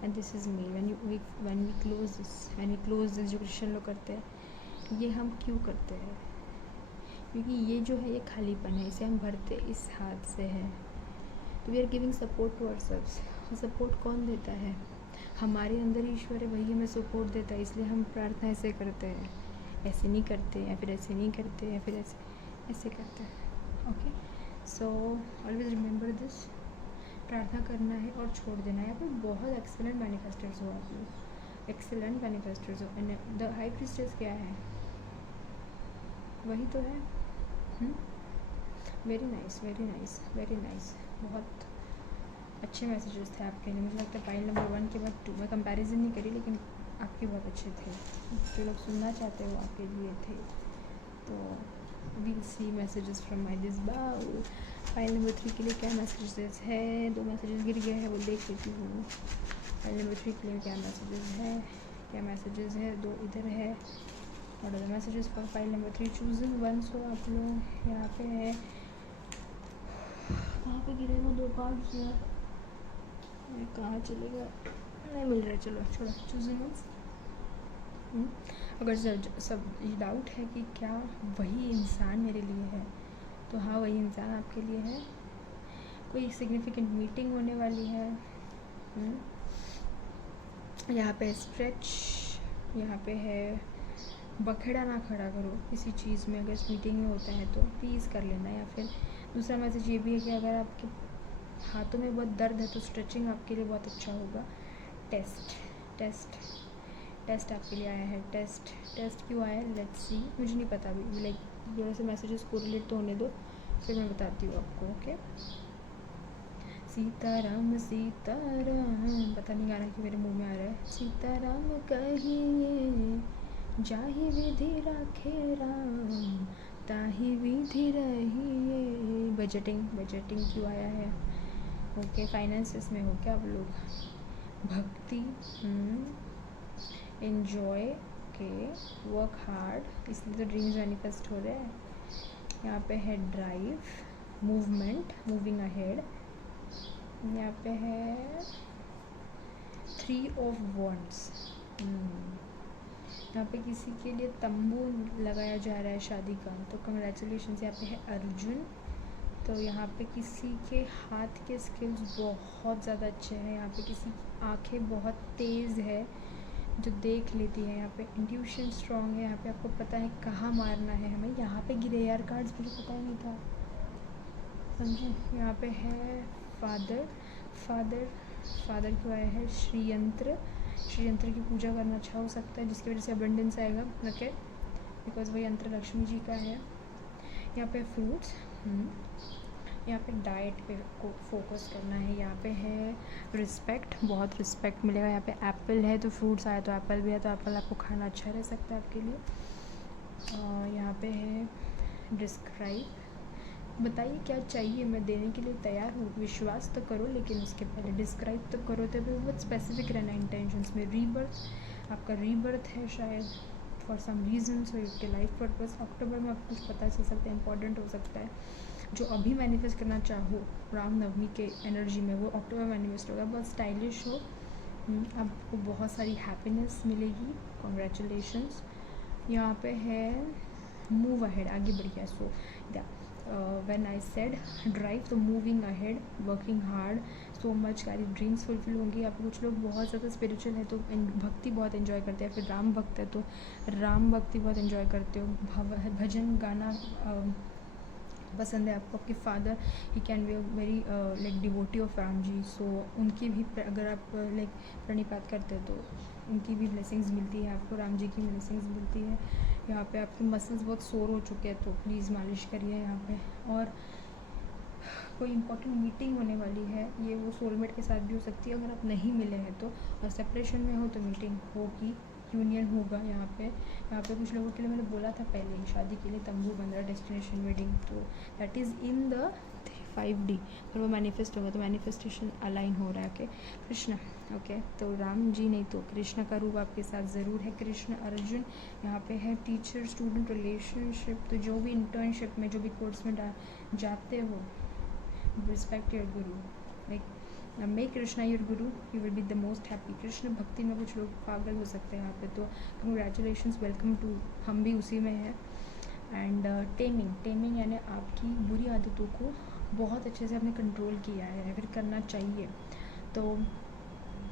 and this is male. When we close this जो क्रिश्चियन लोग करते हैं, ये हम क्यों करते हैं, क्योंकि ये जो है ये खालीपन है, इसे हम भरते इस हाथ से है। तो we are giving support to ourselves. Support कौन देता है, हमारे अंदर ईश्वर है, वही हमें सपोर्ट देता है। इसलिए हम प्रार्थना ऐसे करते हैं, ऐसे नहीं करते, या फिर ऐसे नहीं करते, या फिर ऐसे करते हैं। Okay, so always remember this, प्रार्थना करना है और छोड़ देना है। यहाँ पे बहुत एक्सेलेंट मैनिफेस्टर्स हो आप लोग, एक्सेलेंट मैनिफेस्टर्स हो। एंड द हाई प्रीस्टेस क्या है? वही तो है। Very nice, very nice, very nice. बहुत अच्छे मैसेजेस थे आपके लिए। मुझे लगता है पाइल नंबर 1 के बाद 2 में कंपैरिजन नहीं करी, लेकिन आपके बहुत अच्छे थे, जो लोग सुनना चाहते हो आपके लिए थे। तो we'll see messages from my this bowl. File number 3 के लिए क्या मैसेजेस है? 2 मैसेजेस गिर गए हैं, वो देख लेती हूँ। फाइल नंबर 3 के लिए क्या मैसेजेस है? क्या मैसेजेस है? 2 इधर है। और the messages for file number 3 choosing one. So आप लोग यहाँ पे है, कहाँ पे गिरे वो 2 कार्ड्स? कहाँ चलेगा? नहीं मिल रहा है, चलो छोड़ो। Choosing ones. अगर सब डाउट है कि क्या वही इंसान मेरे लिए है, तो हाँ वही इंसान आपके लिए है। कोई सिग्निफिकेंट मीटिंग होने वाली है। यहाँ पे स्ट्रेच, यहाँ पे है बखेड़ा ना खड़ा करो किसी चीज़ में। अगर इस मीटिंग में होता है तो प्लीज़ कर लेना। या फिर दूसरा मैसेज ये भी है कि अगर आपके हाथों में बहुत दर्द है तो स्ट्रेचिंग आपके लिए बहुत अच्छा होगा। टेस्ट टेस्ट टेस्ट आपके लिए आया है। टेस्ट टेस्ट क्यों आया है? Let's see. मुझे नहीं पता अभी, लाइक थोड़े से मैसेजेस कोरिलेट तो होने दो, फिर मैं बताती हूँ आपको। ओके। सीताराम सीताराम, पता नहीं गाना कि मेरे मुंह में आ रहा है। सीताराम कहिए जाहि विधि राखे राम, ताहि विधि रहिए। बजटिंग बजटिंग क्यों आया है? ओके, फाइनेंसेस में हो क्या आप लोग? भक्ति, एन्जॉय, ओके, वर्क हार्ड, इसलिए तो ड्रीम्स मैनिफेस्ट हो रहे हैं। यहाँ पे है ड्राइव, मूवमेंट, मूविंग अहेड। यहाँ पे है 3 ऑफ वॉन्ड्स। यहाँ पे किसी के लिए तंबू लगाया जा रहा है शादी का, तो कंग्रेचुलेशंस। यहाँ पे है अर्जुन। तो यहाँ पे किसी के हाथ के स्किल्स बहुत ज़्यादा अच्छे हैं। यहाँ पे किसी की आँखें बहुत तेज़ है जो देख लेती है। यहाँ पे इंट्यूशन स्ट्रॉन्ग है। यहाँ पे आपको पता है कहाँ मारना है हमें। यहाँ पे गिरे यार कार्ड्स, मुझे पता ही नहीं था, समझे। यहाँ पे है फादर, फादर फादर क्यों आया है? श्रीयंत्र, श्रीयंत्र की पूजा करना अच्छा हो सकता है, जिसकी वजह से अबंडेंस आएगा। ओके, बिकॉज वही यंत्र लक्ष्मी जी का है। यहाँ पे फ्रूट्स, यहाँ पे डाइट पे को फोकस करना है। यहाँ पे है रिस्पेक्ट, बहुत रिस्पेक्ट मिलेगा। यहाँ पे एप्पल है तो फ्रूट्स आया तो एप्पल भी है, तो एप्पल आपको खाना अच्छा रह सकता है आपके लिए। यहाँ पे है डिस्क्राइब, बताइए क्या चाहिए, मैं देने के लिए तैयार हूँ। विश्वास तो करो, लेकिन उसके पहले डिस्क्राइब तो करो, तो भी बहुत स्पेसिफिक रहना इंटेंशंस में। रीबर्थ, आपका रीबर्थ है शायद फॉर सम रीजन्स, और उसके लाइफ पर्पस अक्टूबर में आपको कुछ पता चल सकता है, इंपॉर्टेंट हो सकता है। जो अभी मैनिफेस्ट करना चाहो रामनवमी के एनर्जी में, वो अक्टूबर मैनिफेस्ट होगा। बहुत स्टाइलिश हो, आपको बहुत सारी हैप्पीनेस मिलेगी। कॉन्ग्रेचुलेशंस। यहाँ पे है मूव अहेड, आगे बढ़िया। So when I said drive, तो moving ahead, working hard, so much, सारी ड्रीम्स फुलफिल होंगी। आप कुछ लोग बहुत ज़्यादा स्पिरिचुअल है तो भक्ति बहुत एंजॉय करते हैं, फिर राम भक्त है तो राम भक्ति बहुत एंजॉय करते हो। भजन गाना पसंद है आपको। आपके फादर ही can be very like devotee of Ram ji, so उनकी भी अगर आप लाइक प्रणिपात करते हो तो उनकी भी ब्लेसिंग्स मिलती है आपको, राम जी की ब्लेसिंग्स मिलती है। यहाँ पे आपके मसल्स बहुत सोर हो चुके हैं तो प्लीज़ मालिश करिए यहाँ पे। और कोई इंपॉर्टेंट मीटिंग होने वाली है, ये वो सोलमेट के साथ भी हो सकती है अगर आप नहीं मिले हैं तो, और सेपरेशन में हो तो मीटिंग होगी, यूनियन होगा। यहाँ पे कुछ लोगों के लिए मैंने बोला था पहले ही, शादी के लिए तंबू बन रहा, डेस्टिनेशन वेडिंग, तो that is in the 5D, पर वो मैनिफेस्ट होगा तो मैनिफेस्टेशन अलाइन हो रहा है। ओके, कृष्णा, ओके, तो राम जी नहीं तो कृष्णा का रूप आपके साथ ज़रूर है। कृष्ण अर्जुन, यहाँ पे है टीचर स्टूडेंट रिलेशनशिप, तो जो भी इंटर्नशिप में, जो भी कोर्स में जाते हो, respect your Guru, like make Krishna your Guru, you will be the most happy. Krishna भक्ति में कुछ लोग पागल हो सकते हैं यहाँ पे, तो कंग्रेचुलेशंस, वेलकम टू, हम भी उसी में हैं। एंड टेमिंग यानी आपकी बुरी आदतों को बहुत अच्छे से आपने कंट्रोल किया है, फिर करना चाहिए। तो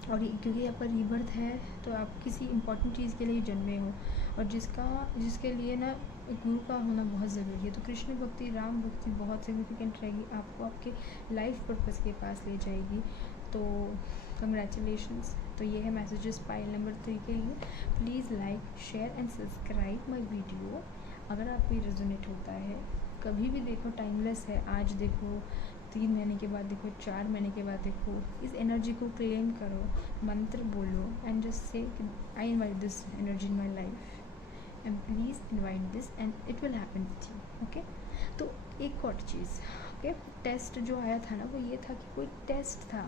और क्योंकि आपका रीबर्थ है तो आप किसी इम्पोर्टेंट चीज़ के लिए जन्मे हो, और जिसके लिए ना गुरु का होना बहुत ज़रूरी है। तो कृष्ण भक्ति, राम भक्ति बहुत सिग्निफिकेंट रहेगी, आपको आपके लाइफ पर्पस के पास ले जाएगी। तो कंग्रेचुलेशंस। तो ये है मैसेजेस पाइल नंबर 3 के लिए। Please like, share and subscribe my video अगर आपको ये रेजोनेट होता है। कभी भी देखो, टाइमलेस है। आज देखो, 3 महीने के बाद देखो, 4 महीने के बाद देखो, इस एनर्जी को क्लेम करो, मंत्र बोलो and just say I invite this energy in my life and please invite this and it will happen with you. Okay, तो एक और चीज़, ओके, टेस्ट जो आया था ना, वो ये था कि कोई टेस्ट था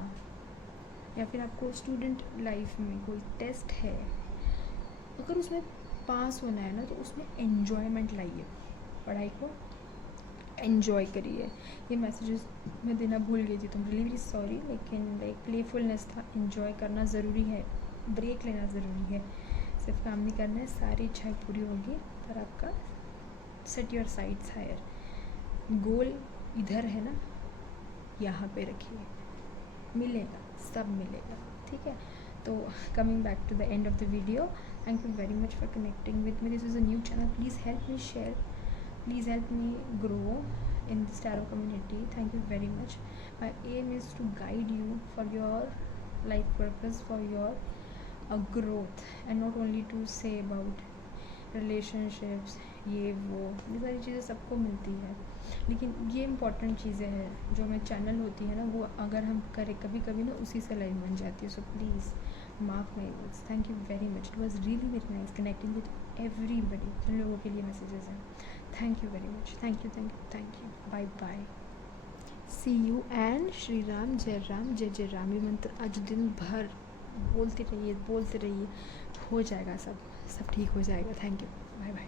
या फिर आपको स्टूडेंट लाइफ में कोई टेस्ट है, अगर उसमें पास होना है ना तो उसमें एन्जॉयमेंट लाइए, पढ़ाई को एन्जॉय करिए। ये मैसेजेस मैं देना भूल गई थी, तो रियली वेरी सॉरी, लेकिन लाइक प्लेफुलनेस था। एन्जॉय करना ज़रूरी है, ब्रेक लेना ज़रूरी है, सिर्फ काम नहीं करना है, सारी इच्छाएं पूरी होगी। पर आपका सेट योर साइड्स हायर, गोल इधर है ना, यहाँ पे रखिए, मिलेगा, सब मिलेगा, ठीक है। तो coming back to the end of the video, thank you very much for connecting with me. This is a new channel, please help me share, please help me grow in this tarot community. Thank you very much. My aim is to guide you for your life purpose, for your growth, and not only to say about relationships, ये सारी चीज़ें सबको मिलती है, लेकिन ये important चीज़ें हैं जो हमें चैनल होती है ना, वो अगर हम करें कभी कभी ना, उसी से लाइफ बन जाती है। So please mark my words. Thank you very much, it was really very nice connecting with everybody. जिन लोगों के लिए मैसेजेस हैं, thank you very much, thank you, thank you, thank you, bye bye, see you and Shri Ram, जय राम, जय जय राम। ये मंत्र आज दिन भर बोलते रहिए, हो जाएगा, सब ठीक हो जाएगा। Thank you, bye bye.